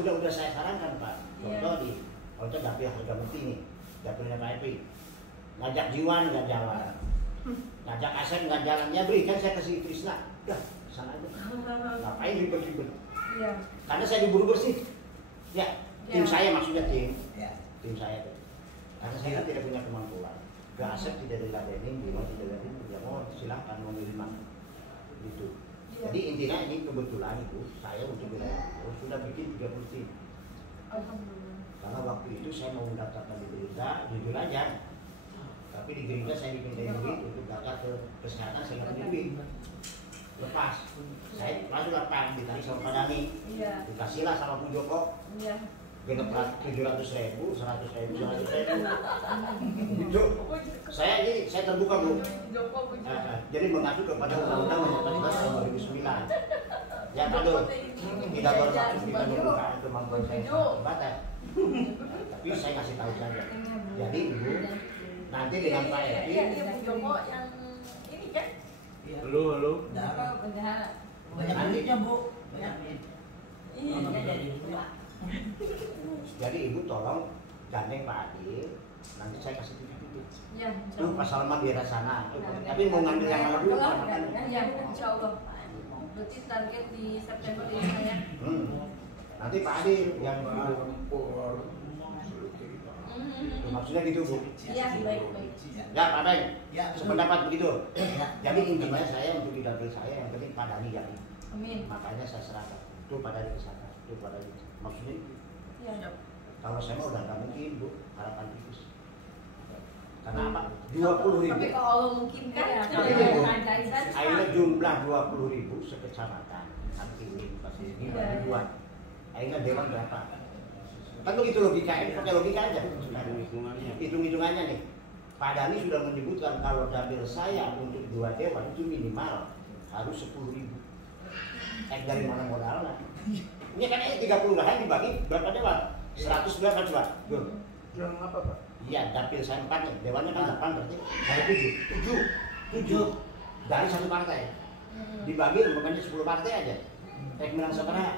udah saya sarankan Pak. Contoh di hotel dapil harga mati nih, dapilnya Pak Epi. Ngajak Jiwan nggak jalan, ngajak Asep nggak jalan, ya berikan saya kasih Krisna, dah sana aja. Ngapain ribet-ribet? Karena saya diburu bersih. Ya, tim saya maksudnya tim saya. Karena saya kan tidak punya kemampuan. Ke Asep tidak diladenin, Jiwan tidak diladenin, ya mau silahkan mau milih mana. Gitu. Jadi intinya ini kebetulan itu saya untuk wilayah sudah bikin 30 tim. Alhamdulillah. Karena waktu itu saya mau mendaftarkan di Gerindra, jujur aja. Tapi di Gerindra saya diminta duit untuk daftar ke kesehatan, saya nggak punya duit. Lepas, saya langsung lepas, ditarik sama Pak Dani, dikasihlah sama Bu Joko. Genep 700.000, 100.000, 100.000. Gitu. Saya terbuka Bu. Jadi mengacu kepada Undang-Undang Nomor 14 Tahun 2009. Ya aduh, tidak bermaksud kita membuka kemampuan saya terbatas. Tapi saya kasih tahu saja. Jadi Ibu, nanti dengan Pak Epi. Iya, Bu Joko yang ini kan? Halo. Banyak duitnya Bu. Iya. Jadi Ibu tolong gandeng Pak Adil, nanti saya kasih titik-titik. Ya, Itu pasal mah biar sana. Tapi mau ngambil yang mana dulu? Ya, insya Allah. Berarti target di September ini ya. Nanti Pak Adil yang maksudnya gitu Bu. Iya, baik. Ya Pak Beng, Ya, sependapat begitu. Jadi intinya saya untuk di dapil saya yang penting Pak Dani jadi. Amin. Makanya saya serahkan. Itu Pak Dani kesana, itu Pak Dani. Maksudnya Ya. kalau saya mah udah nggak mungkin Bu, harapan tipis. Karena apa? 20.000. Tapi kalau Allah mungkin kan, Tapi Bu, akhirnya jumlah 20.000 sekecamatan. Nanti ini pasti ini ribuan. Akhirnya dewan berapa? Kan begitu logikanya, pakai logika aja. Hitung-hitungannya nih. Pak Dani sudah menyebutkan kalau dapil saya untuk 2 dewan itu minimal harus 10.000. Dari mana modalnya? Ini kan 30 lahan dibagi berapa dewan? 100 berapa coba? Yang apa Pak? Iya, dapil saya 4 nih, dewannya kan 8 berarti ada 7 dari satu partai. Dibagi bukannya 10 partai aja. Menang seberapa?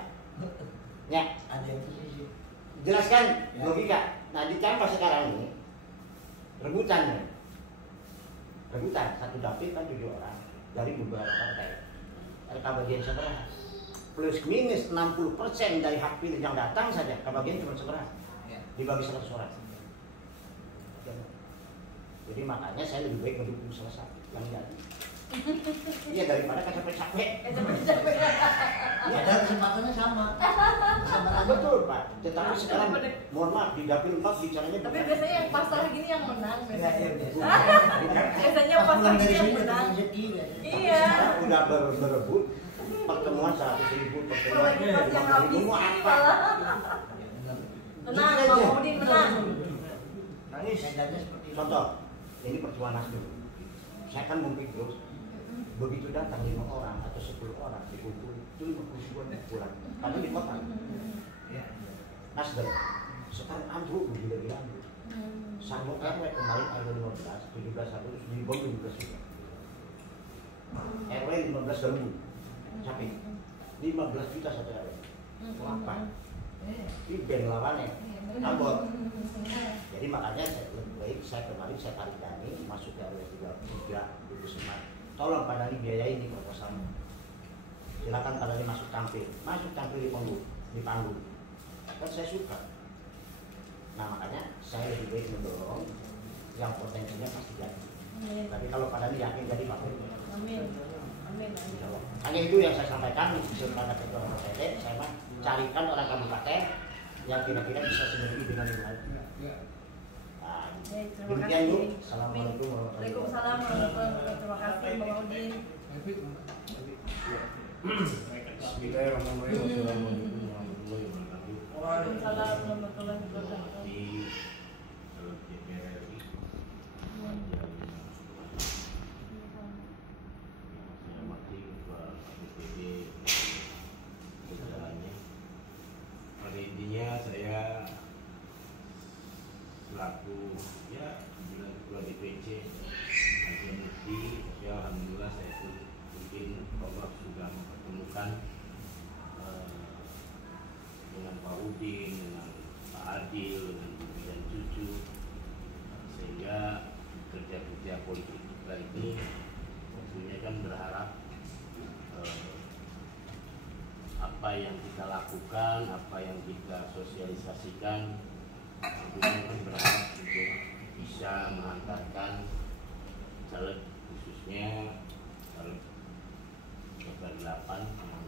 Ya, ada yang posisi. jelaskan logika. Nah di Campas sekarang ini rebutan satu dapil kan 7 orang dari beberapa partai. Kebagian seberapa? Plus minus 60% dari hak pilih yang datang saja kebagian cuma seberapa? Dibagi 100 orang. Jadi makanya saya lebih baik mendukung salah satu yang jadi. Iya daripada capek-capek. Ya, dan kesempatannya sama. Betul Pak. Tetapi sekarang mohon maaf di dapil 4 bicaranya. Tapi biasanya yang pasar gini yang menang. Iya, Biasanya pasar gini yang menang. Iya. Udah berebut pertemuan 100.000 pertemuan. Pas yang habis ini apa? Menang, Bang Udin menang. Nangis. Contoh, ini pertemuan Nasdem. Saya kan mempikir begitu datang 5 orang atau 10 orang dikumpul itu 50 ribuan pulang. Karena di kota. Nasdem. Sekarang ambruk gila-gila ambruk. Sambung RW kemarin RW 15, 17 Agustus dibom 17 juga. RW 15 ribu. Capek. 15 juta satu RW. Apa? Ini band lawannya. Ambon. Jadi makanya saya lebih baik saya kemarin saya tarik Dani masuk ke RW 33 Duku Semar. Tolong Pak Dani biayain ini proposalnya. Silakan Pak Dani masuk tampil di panggung. Kan saya suka. Nah makanya saya lebih baik mendorong yang potensinya pasti jadi. Tapi kalau Pak Dani yakin jadi Pak Dani. Amin. Hanya itu yang saya sampaikan kepada ketua KPD. Saya mah carikan orang kabupaten yang kira-kira bisa sendiri dengan yang lain. Demikian Bu. Assalamualaikum warahmatullahi wabarakatuh. Waalaikumsalam warahmatullahi wabarakatuh. Terima kasih Bang Udin. Bismillahirrahmanirrahim. Assalamualaikum warahmatullahi wabarakatuh. Waalaikumsalam warahmatullahi wabarakatuh. Intinya saya selaku ya bilang ketua DPC Haji Mufti, ya alhamdulillah saya pun mungkin Allah sudah mempertemukan dengan Pak Udi Udin, dengan Pak Adil, dengan Bibi dan Cucu, sehingga kerja-kerja politik kita ini tentunya kan berharap apa yang kita lakukan, apa yang kita sosialisasikan, tentunya kan berharap untuk bisa mengantarkan caleg, khususnya caleg nomor 8 yang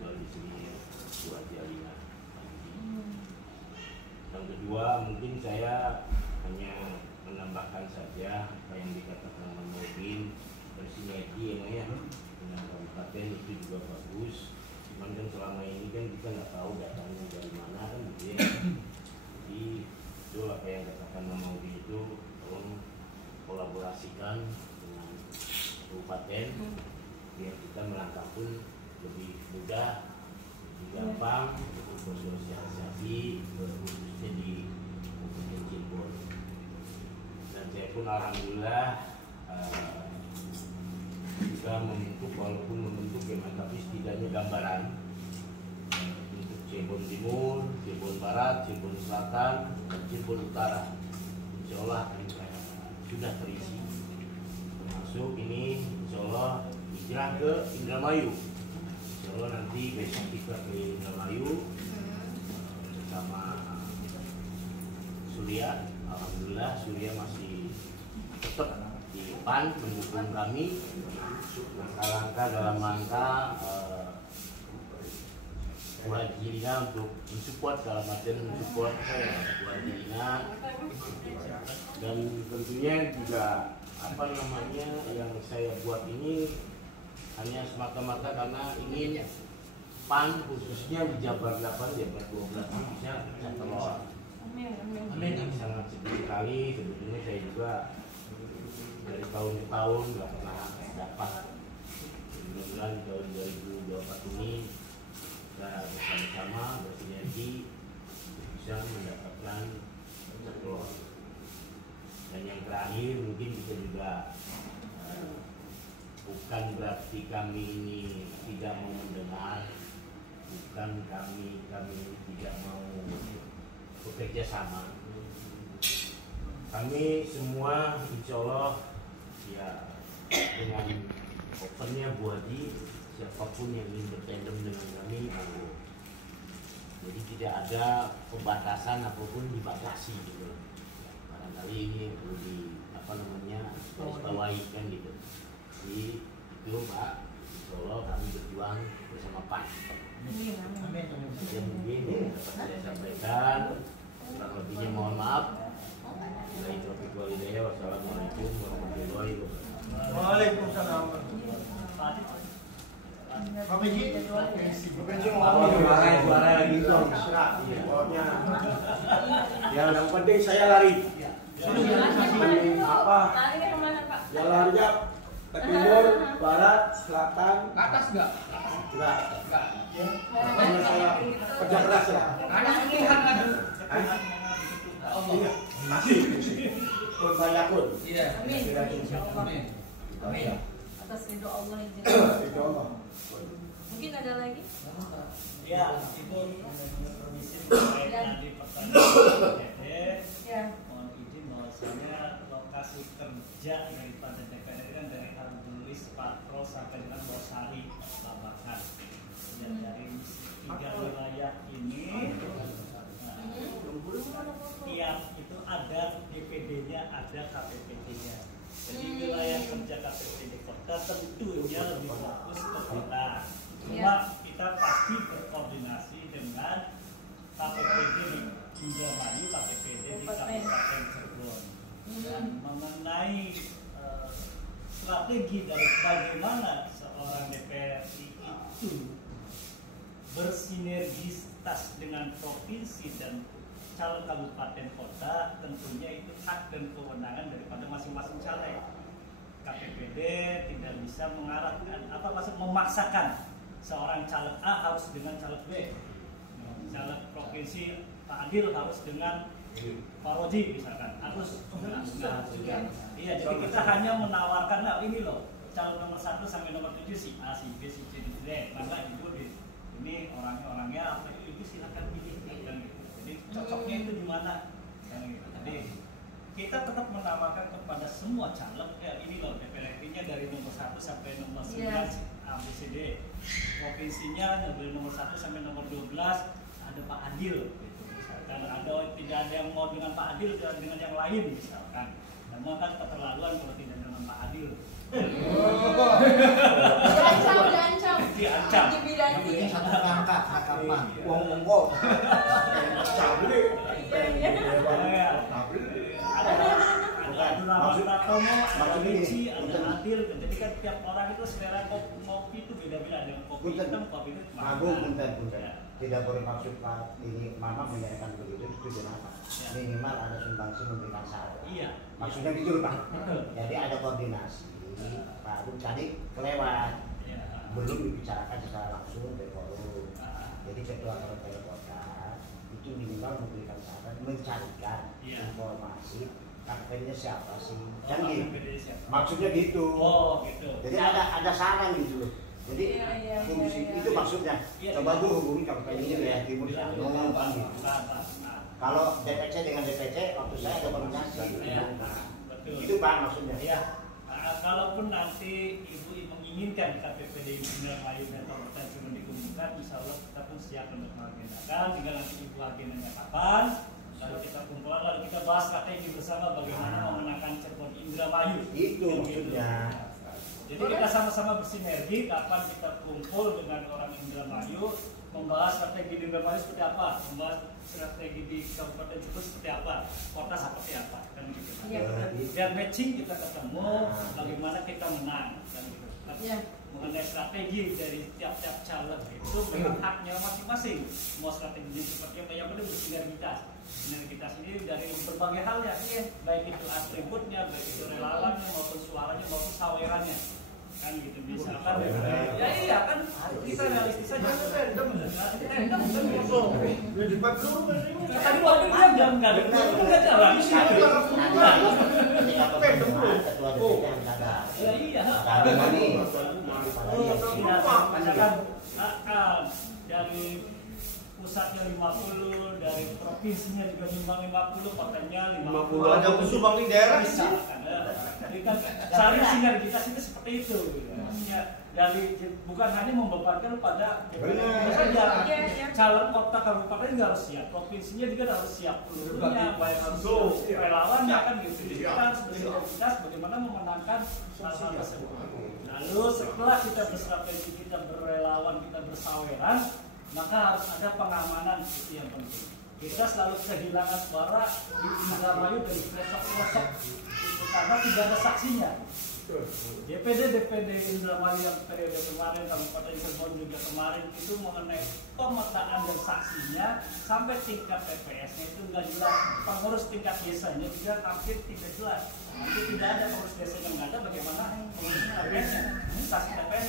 jual di sini Bu Haji Alina. Yang kedua, mungkin saya hanya menambahkan saja apa yang dikatakan Mas Nurdin, bersinergi ya dengan kabupaten itu juga bagus. Cuman kan selama ini kan kita nggak tahu datangnya dari mana kan gitu ya. Jadi itu apa yang katakan Mas Nurdin itu, tolong kolaborasikan dengan kabupaten biar kita melangkah pun lebih mudah, lebih gampang untuk bersosialisasi khususnya di Kabupaten Cirebon. Dan saya pun alhamdulillah juga membentuk, walaupun membentuk tapi setidaknya gambaran untuk Cirebon Timur, Cirebon Barat, Cirebon Selatan, dan Cirebon Utara. Insya Allah sudah terisi, termasuk ini insya Allah hijrah ke Indramayu. Insya Allah nanti besok kita ke Indramayu bersama Surya. Alhamdulillah Surya masih tetap di PAN mendukung kami. Langkah-langkah dalam rangka Bu Haji Alina untuk mensupport, dalam artian mensupport Bu Haji Alina. Dan tentunya juga apa namanya yang saya buat ini hanya semata-mata karena ingin PAN khususnya di Jabar 8, Jabar 12 bisa telur. Amin. Sangat sedih sekali sebetulnya, saya juga dari tahun ke tahun nggak pernah dapat. Mudah-mudahan di tahun 2024 ini kita bersama-sama bersinergi bisa mendapatkan telur. Dan yang terakhir mungkin kita juga bukan berarti kami ini tidak mau mendengar, bukan kami tidak mau bekerja sama. Kami semua insya Allah ya dengan opennya Bu Haji, siapapun yang ingin bertandem dengan kami, jadi tidak ada pembatasan apapun dibatasi gitu. Barangkali ini perlu di apa namanya bawahi kan gitu. Jadi itu Pak, insya Allah kami berjuang bersama PAN. Amin. Ya mungkin dapat saya sampaikan, kurang lebihnya mohon maaf. Wassalamualaikum warahmatullahi wabarakatuh. Waalaikumsalam. Provinsi mau suara lagi dong. Yang penting saya lari. Apa? Lari kemana Pak? Ya larinya ke timur, barat, selatan. Ke atas enggak? Enggak. Ya. Karena saya kerja keras ya. Ada Tuhan ada. Iya, masih. Pun banyak pun. Iya. Amin. Insyaallah. Amin. Amin. Atas ridho Allah yang Insyaallah. Mungkin ada lagi? Ya, itu permisi berkaitan di pertanyaan DPR. Ya. Mohon izin bahwasanya lokasi kerja daripada DPR kan dari Harbulis, Patrol sampai dengan Losari, Babakan. Dan dari 3 wilayah ini tiap itu ada DPD-nya, ada KPPD-nya. Jadi wilayah kerja KPPD kota tentunya lebih fokus ke kota. Cuma kita pasti berkoordinasi dengan KPPD di Indramayu, KPPD di Kabupaten Cirebon. Dan mengenai strategi dari bagaimana seorang DPRD itu bersinergitas dengan provinsi dan calon kabupaten kota, tentunya itu hak dan kewenangan daripada masing-masing caleg. KPPD tidak bisa mengarahkan maksud memaksakan seorang caleg A harus dengan caleg B, caleg provinsi Pak Adil harus dengan Pak Roji misalkan, harus dengan iya, jadi kita hanya menawarkan, nah ini loh calon nomor 1 sampai nomor 7 si A, si B, si C, si D, maka itu ini orangnya apa itu silakan pilih kita tetap menamakan kepada semua caleg, ya ini loh DPRD-nya dari nomor 1 sampai nomor 9 ABCD, provinsinya dari nomor 1 sampai nomor 12 ada Pak Adil, gitu. Misalkan tidak ada yang mau dengan Pak Adil, dengan yang lain misalkan, karena kan keterlaluan kalau tidak dengan Pak Adil. Diancam. Yang satu angkat, hakapan, uang kok. Ada Ricci, ada Adil, jadi kan tiap orang itu selera kopi itu beda-beda, ada yang kopi hitam, kopi itu punten. Tidak bermaksud Pak ini Mama menyampaikan begitu itu kenapa? Minimal ada sumbangsi memberikan saran. Iya. Maksudnya gitu Pak. Jadi ada koordinasi. Pak Agung tadi kelewat. Belum dibicarakan secara langsung dari forum. Jadi ketua KPU kota itu minimal memberikan saran, mencarikan informasi KPU-nya siapa sih? Kan gitu. Maksudnya gitu. Oh, gitu. Jadi ada saran gitu loh. Jadi fungsi itu maksudnya. Coba dulu hubungi KPU-nya ya timur gitu. Kalau DPC dengan DPC waktu saya ada koordinasi. Itu Pak maksudnya. Ya. Kalaupun nanti Ibu menginginkan KPPD Indramayu dan Kabupaten cuma dikumpulkan, insya Allah kita pun siap untuk mengagendakan. Tinggal nanti Ibu agendanya kapan, lalu kita kumpulkan, lalu kita bahas strategi bersama bagaimana memenangkan Cirebon Indramayu. Itu maksudnya. Jadi kita sama-sama bersinergi. Kapan kita kumpul dengan orang Indramayu, membahas strategi di Indramayu seperti apa, membahas strategi di Kabupaten Cirebon seperti apa, kota seperti apa, kan gitu. Biar matching kita ketemu, bagaimana kita menang, kan gitu. Mengenai strategi dari tiap-tiap caleg itu memang haknya masing-masing. Mau strategi seperti apa, yang penting bersinergitas. Sinergitas ini dari berbagai hal ya, baik itu atributnya, baik itu relawannya, maupun suaranya, maupun sawerannya. Kan gitu, misalkan ya iya kan kita realistis saja. Random kan gitu. Tadi waktu dia jam nggak ada, nggak jalan. Ya iya. Misalkan dari pusatnya 50, dari provinsinya juga nyumbang 50, kotanya 50. Ada usul di daerah bisa kan. Jadi kan saling sinergitas itu seperti itu. Ya, dari bukan hanya membebankan pada saja. Caleg kota kabupaten juga harus siap, provinsinya juga harus siap seluruhnya, baik harus relawannya kan gitu. Kita harus bersinergitas bagaimana memenangkan hal-hal tersebut. Lalu setelah kita berstrategi, kita berrelawan, kita bersaweran, maka harus ada pengamanan, itu yang penting. Kita selalu kehilangan suara di Indramayu dari pelosok-pelosok itu karena tidak ada saksinya. DPD Indramayu yang periode kemarin, Kabupaten Cirebon juga kemarin itu mengenai pemetaan dan saksinya sampai tingkat TPS-nya itu nggak jelas, pengurus tingkat desanya juga hampir tidak jelas. Nanti tidak ada pengurus desa yang nggak ada, bagaimana pengurus TPS-nya?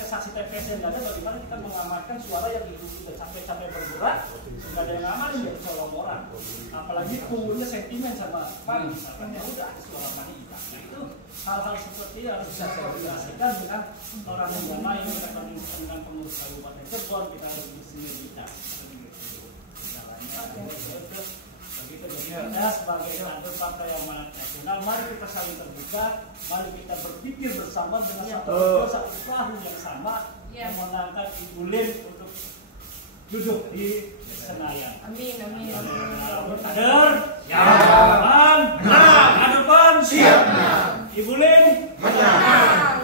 Saksi TPS yang nggak ada, bagaimana kita mengamankan suara yang itu sudah capek-capek bergerak, nggak ada yang ngamalin ya seorang orang. Apalagi punggungnya sentimen sama pan, misalkan ya udah suara pan hitam. Nah itu hal-hal seperti itu harus bisa koordinasikan dengan orang yang lain, dengan pengurus Kabupaten Cirebon, kita harus bersinergitas. Begitu kita sebagai kader partai yang nasional, mari kita saling terbuka, mari kita berpikir bersama dengan satu perahu yang sama, memenangkan Ibu Lin untuk duduk di Senayan. Amin. Kader, menang. Kader pan, siap. Ibu Lin, menang.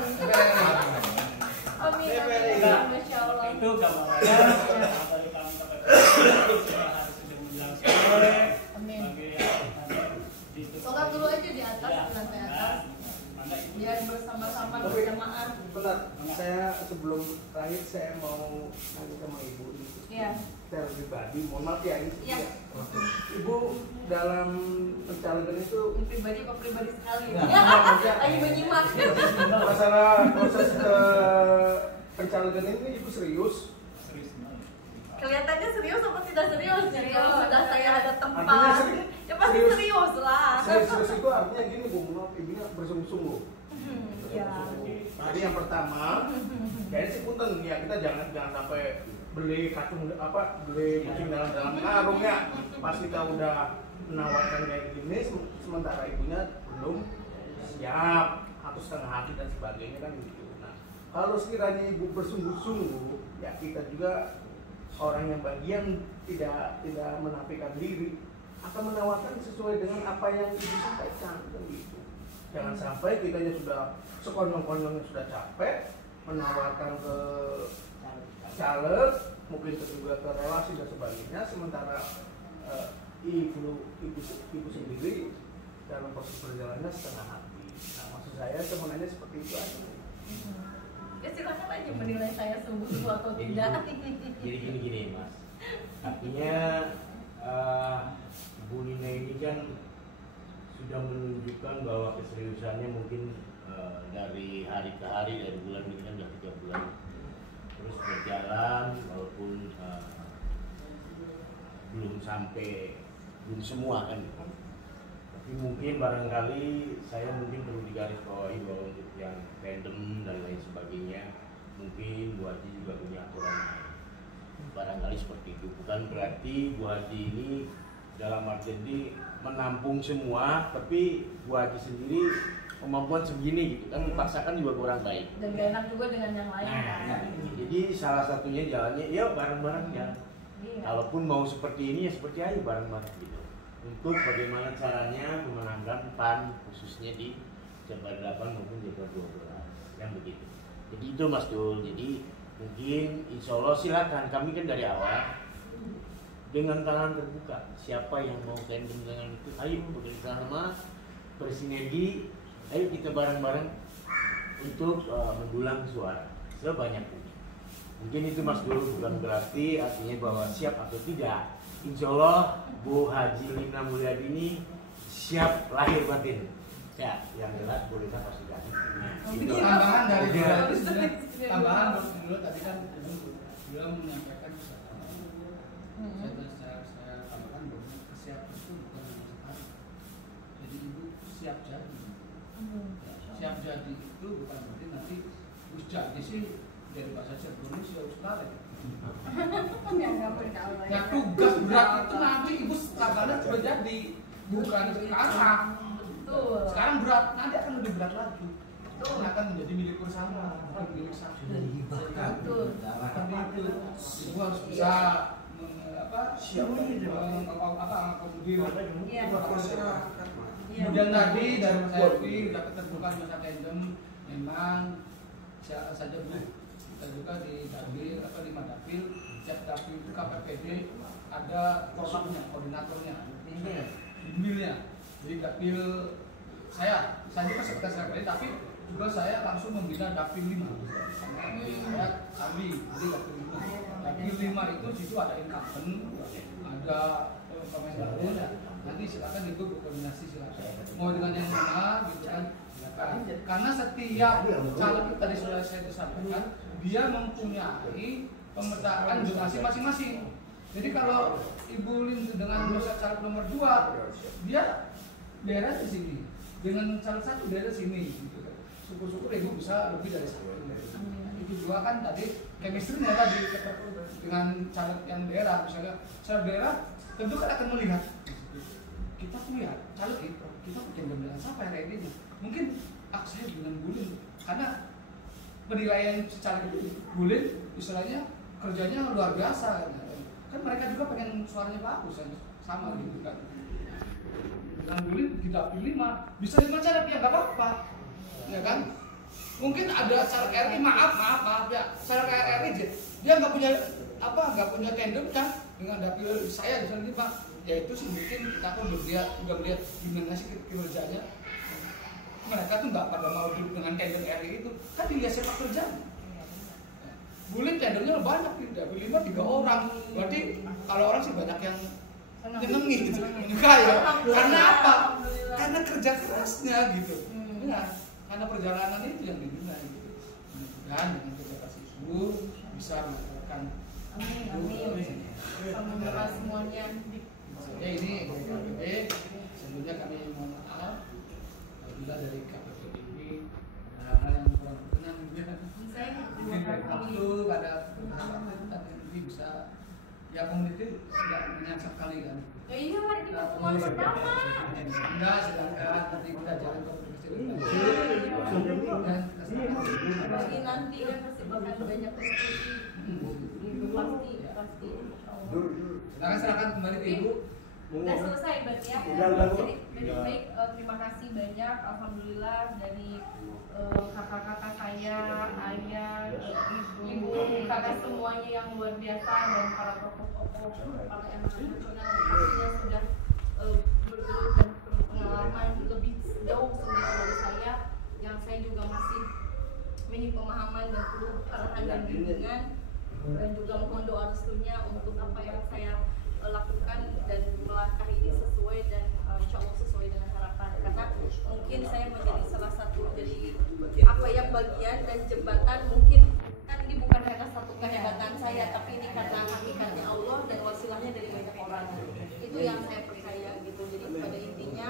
Amin. Masya Allah. Itu gambarannya dari kami harus menjelang sore. Amin. Sholat dulu aja di atas, lantai atas. Biar bersama-sama berjamaah. Benar. Saya sebelum terakhir saya mau nanya sama Ibu. Secara pribadi, mohon maaf ya ini. Ibu dalam pencalegan itu pribadi apa pribadi sekali? Ya, lagi menyimak. Masalah proses pencalegan ini Ibu serius? Kelihatannya serius apa tidak serius? Kalau sudah saya ada tempat, ya pasti serius. serius lah. Serius itu artinya gini Bu, menurut Ibunya bersungguh-sungguh. Jadi yang pertama, kayaknya sih punten ya, kita jangan sampai beli kacung beli kucing dalam karung ya. Pas kita udah menawarkan kayak gini sementara ibunya belum siap atau setengah hati dan sebagainya kan gitu. Nah, kalau sekiranya ibu bersungguh-sungguh, ya kita juga orang yang bagian tidak menafikan diri akan menawarkan sesuai dengan apa yang ibu sampaikan kan gitu. Jangan sampai kitanya sudah sekonyong-konyongnya sudah capek menawarkan ke caleg, mungkin juga ke relasi dan sebagainya, sementara ibu sendiri dalam proses perjalanannya setengah hati. Nah, maksud saya sebenarnya seperti itu aja. Ya silakan aja menilai saya sungguh atau tidak. Jadi gini Mas, artinya Bu Lina ini kan sudah menunjukkan bahwa keseriusannya mungkin dari hari ke hari, dari bulan ini kan sudah 3 bulan terus berjalan, walaupun belum semua kan, tapi mungkin barangkali saya mungkin perlu digarisbawahi bahwa untuk yang random dan lain sebagainya mungkin Bu Haji juga punya aturan barangkali seperti itu. Bukan berarti Bu Haji ini dalam artian ini menampung semua, tapi Bu Haji sendiri kemampuan segini gitu kan, dipaksakan juga kurang baik dan gak enak juga dengan yang lain kan. Jadi salah satunya jalannya ya bareng-bareng ya. Kalaupun mau seperti ini ya seperti aja bareng-bareng gitu. Untuk bagaimana caranya memenangkan PAN khususnya di Jabar 8 maupun Jabar 12 yang begitu. Jadi itu Mas Dul. Jadi mungkin insya Allah silakan, kami kan dari awal dengan tangan terbuka. Siapa yang mau tandem dengan itu, ayo bekerjasama, bersinergi, ayo kita bareng-bareng untuk mendulang suara sebanyak mungkin. Mungkin itu Mas Dul, bukan berarti artinya bahwa siap atau tidak. Insya Allah Bu Haji Lina Mulyadi ini siap lahir batin. Ya, yang jelas boleh pasti kasih. Itu tambahan dari tambahan dulu tadi kan beliau menyampaikan saya tambahkan bahwa kesiapan itu bukan hanya sekali. Jadi ibu siap jadi. Siap jadi itu bukan berarti nanti harus jadi sih dari bahasa Indonesia harus lari. Nah, tugas berat itu nanti ibu setelahnya sudah jadi, bukan sekarang. Sekarang berat, nanti akan lebih berat lagi. Akan menjadi milik bersama, bukan milik satu. Seperti itu. Ibu harus bisa kemudian tadi dari Mas Elvi sudah keterbukaan masa tandem, memang saja Bu, kita juga di dapil di Madapil, setiap dapil itu KPPD ada koordinatornya, binilnya. Jadi dapil saya juga sekretaris RPD, tapi juga saya langsung membina dapil 5. Saya Sandi, jadi dapil 5. Dapil 5 itu situ ada incumbent, ada pemain baru. Nanti silakan itu berkoordinasi, silakan. Mau dengan yang mana gitu kan? Karena setiap caleg itu tadi sudah saya sampaikan, dia mempunyai pemetaan zonasi masing-masing. Jadi kalau Ibu Lin dengan caleg nomor 2, dia daerah di sini, dengan caleg 1 daerah sini. Gitu. Syukur-syukur Ibu bisa lebih dari 1. Itu juga kan tadi chemistry-nya tadi dengan caleg yang daerah, misalnya caleg daerah tentu kan akan melihat kita punya caleg itu, kita punya dengan siapa yang ini. Mungkin saya dengan Bulin, karena penilaian secara Bulin istilahnya kerjanya luar biasa kan mereka juga pengen suaranya bagus kan, sama gitu kan. Dengan Bulin kita pilih 5 bisa 5 caleg ya nggak apa-apa ya kan. Mungkin ada caleg RI maaf ya, caleg RI dia nggak punya tandem kan dengan dapil saya misalnya Pak, ya itu sih mungkin kita pun udah melihat gimana sih kinerjanya. Mereka tuh nggak pada mau dengan tender RI itu, kan dilihat sepak terjang. Bulin tendernya banyak, dapil 5 3 orang, berarti kalau orang sih banyak yang nyenengi gitu, enggak ya? Karena apa? Karena kerja kerasnya gitu. Ya, karena perjalanan itu yang dinilai gitu. Dan dengan kerja keras itu bisa melakukan. Amin. Semoga semuanya. Ya ini KPPD, sebelumnya kami mohon maaf apabila dari KPPD ini hal yang kurang berkenan juga. Saya terima kasih. Waktu pada kesempatan ini bisa ya komuniti tidak menyasar kali kan. Iya, hari di pertemuan pertama. Enggak, sedangkan nanti kita jalan ke Pasti nanti kan pasti bakal banyak diskusi. Pasti. Silakan kembali ke Ibu. Udah selesai berarti ya. Jadi baik, terima kasih banyak, alhamdulillah dari kakak-kakak saya, ayah, ibu, kakak semuanya yang luar biasa dan para tokoh-tokoh, para anak nasional yang pastinya sudah bergelut dan berpengalaman lebih jauh sebenarnya dari saya, yang saya juga masih minim pemahaman dan perlu arahan dan bimbingan, dan juga mohon doa restunya untuk apa yang saya lakukan dan melangkah ini sesuai dan insya Allah sesuai dengan harapan, karena mungkin saya menjadi salah satu dari apa yang bagian dan jembatan, mungkin kan ini bukan karena satu kehebatan saya, tapi ini karena hakikatnya Allah dan wasilahnya dari banyak orang, itu yang saya percaya gitu. Jadi pada intinya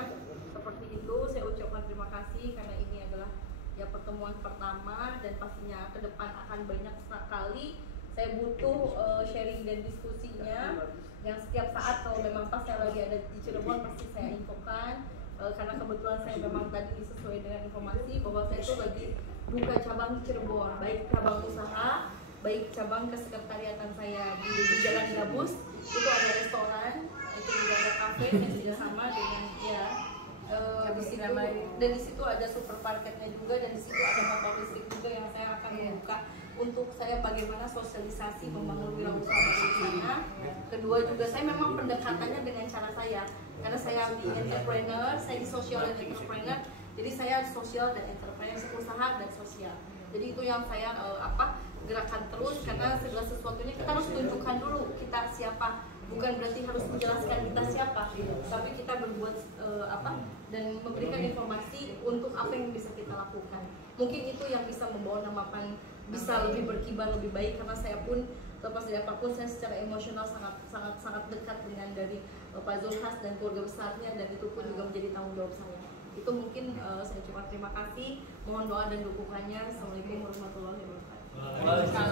seperti itu, saya ucapkan terima kasih karena ini adalah ya pertemuan pertama dan pastinya ke depan akan banyak sekali saya butuh sharing dan diskusinya, yang setiap saat kalau memang pas saya lagi ada di Cirebon pasti saya infokan, karena kebetulan saya memang tadi sesuai dengan informasi bahwa saya itu lagi buka cabang di Cirebon, baik cabang usaha, baik cabang kesekretariatan saya di Jalan Gabus, itu ada restoran, itu juga ada kafe yang sudah sama dengan ya di situ, dan di situ ada supermarketnya juga, dan di situ ada motor listrik juga yang saya akan membuka untuk saya bagaimana sosialisasi membangun wirausaha di sana. Kedua juga saya memang pendekatannya dengan cara saya, karena saya di entrepreneur, saya di social dan entrepreneur, jadi saya sosial dan entrepreneur, usaha dan sosial. Jadi itu yang saya gerakan terus, karena segala sesuatunya kita harus tunjukkan dulu kita siapa. Bukan berarti harus menjelaskan kita siapa, tapi kita berbuat dan memberikan informasi untuk apa yang bisa kita lakukan. Mungkin itu yang bisa membawa nama PAN bisa lebih berkibar lebih baik, karena saya pun lepas dari apapun saya secara emosional sangat dekat dengan dari Pak Zulhas dan keluarga besarnya, dan itu pun juga menjadi tanggung jawab saya. Itu mungkin saya ucapkan terima kasih, mohon doa dan dukungannya. Assalamualaikum warahmatullahi wabarakatuh.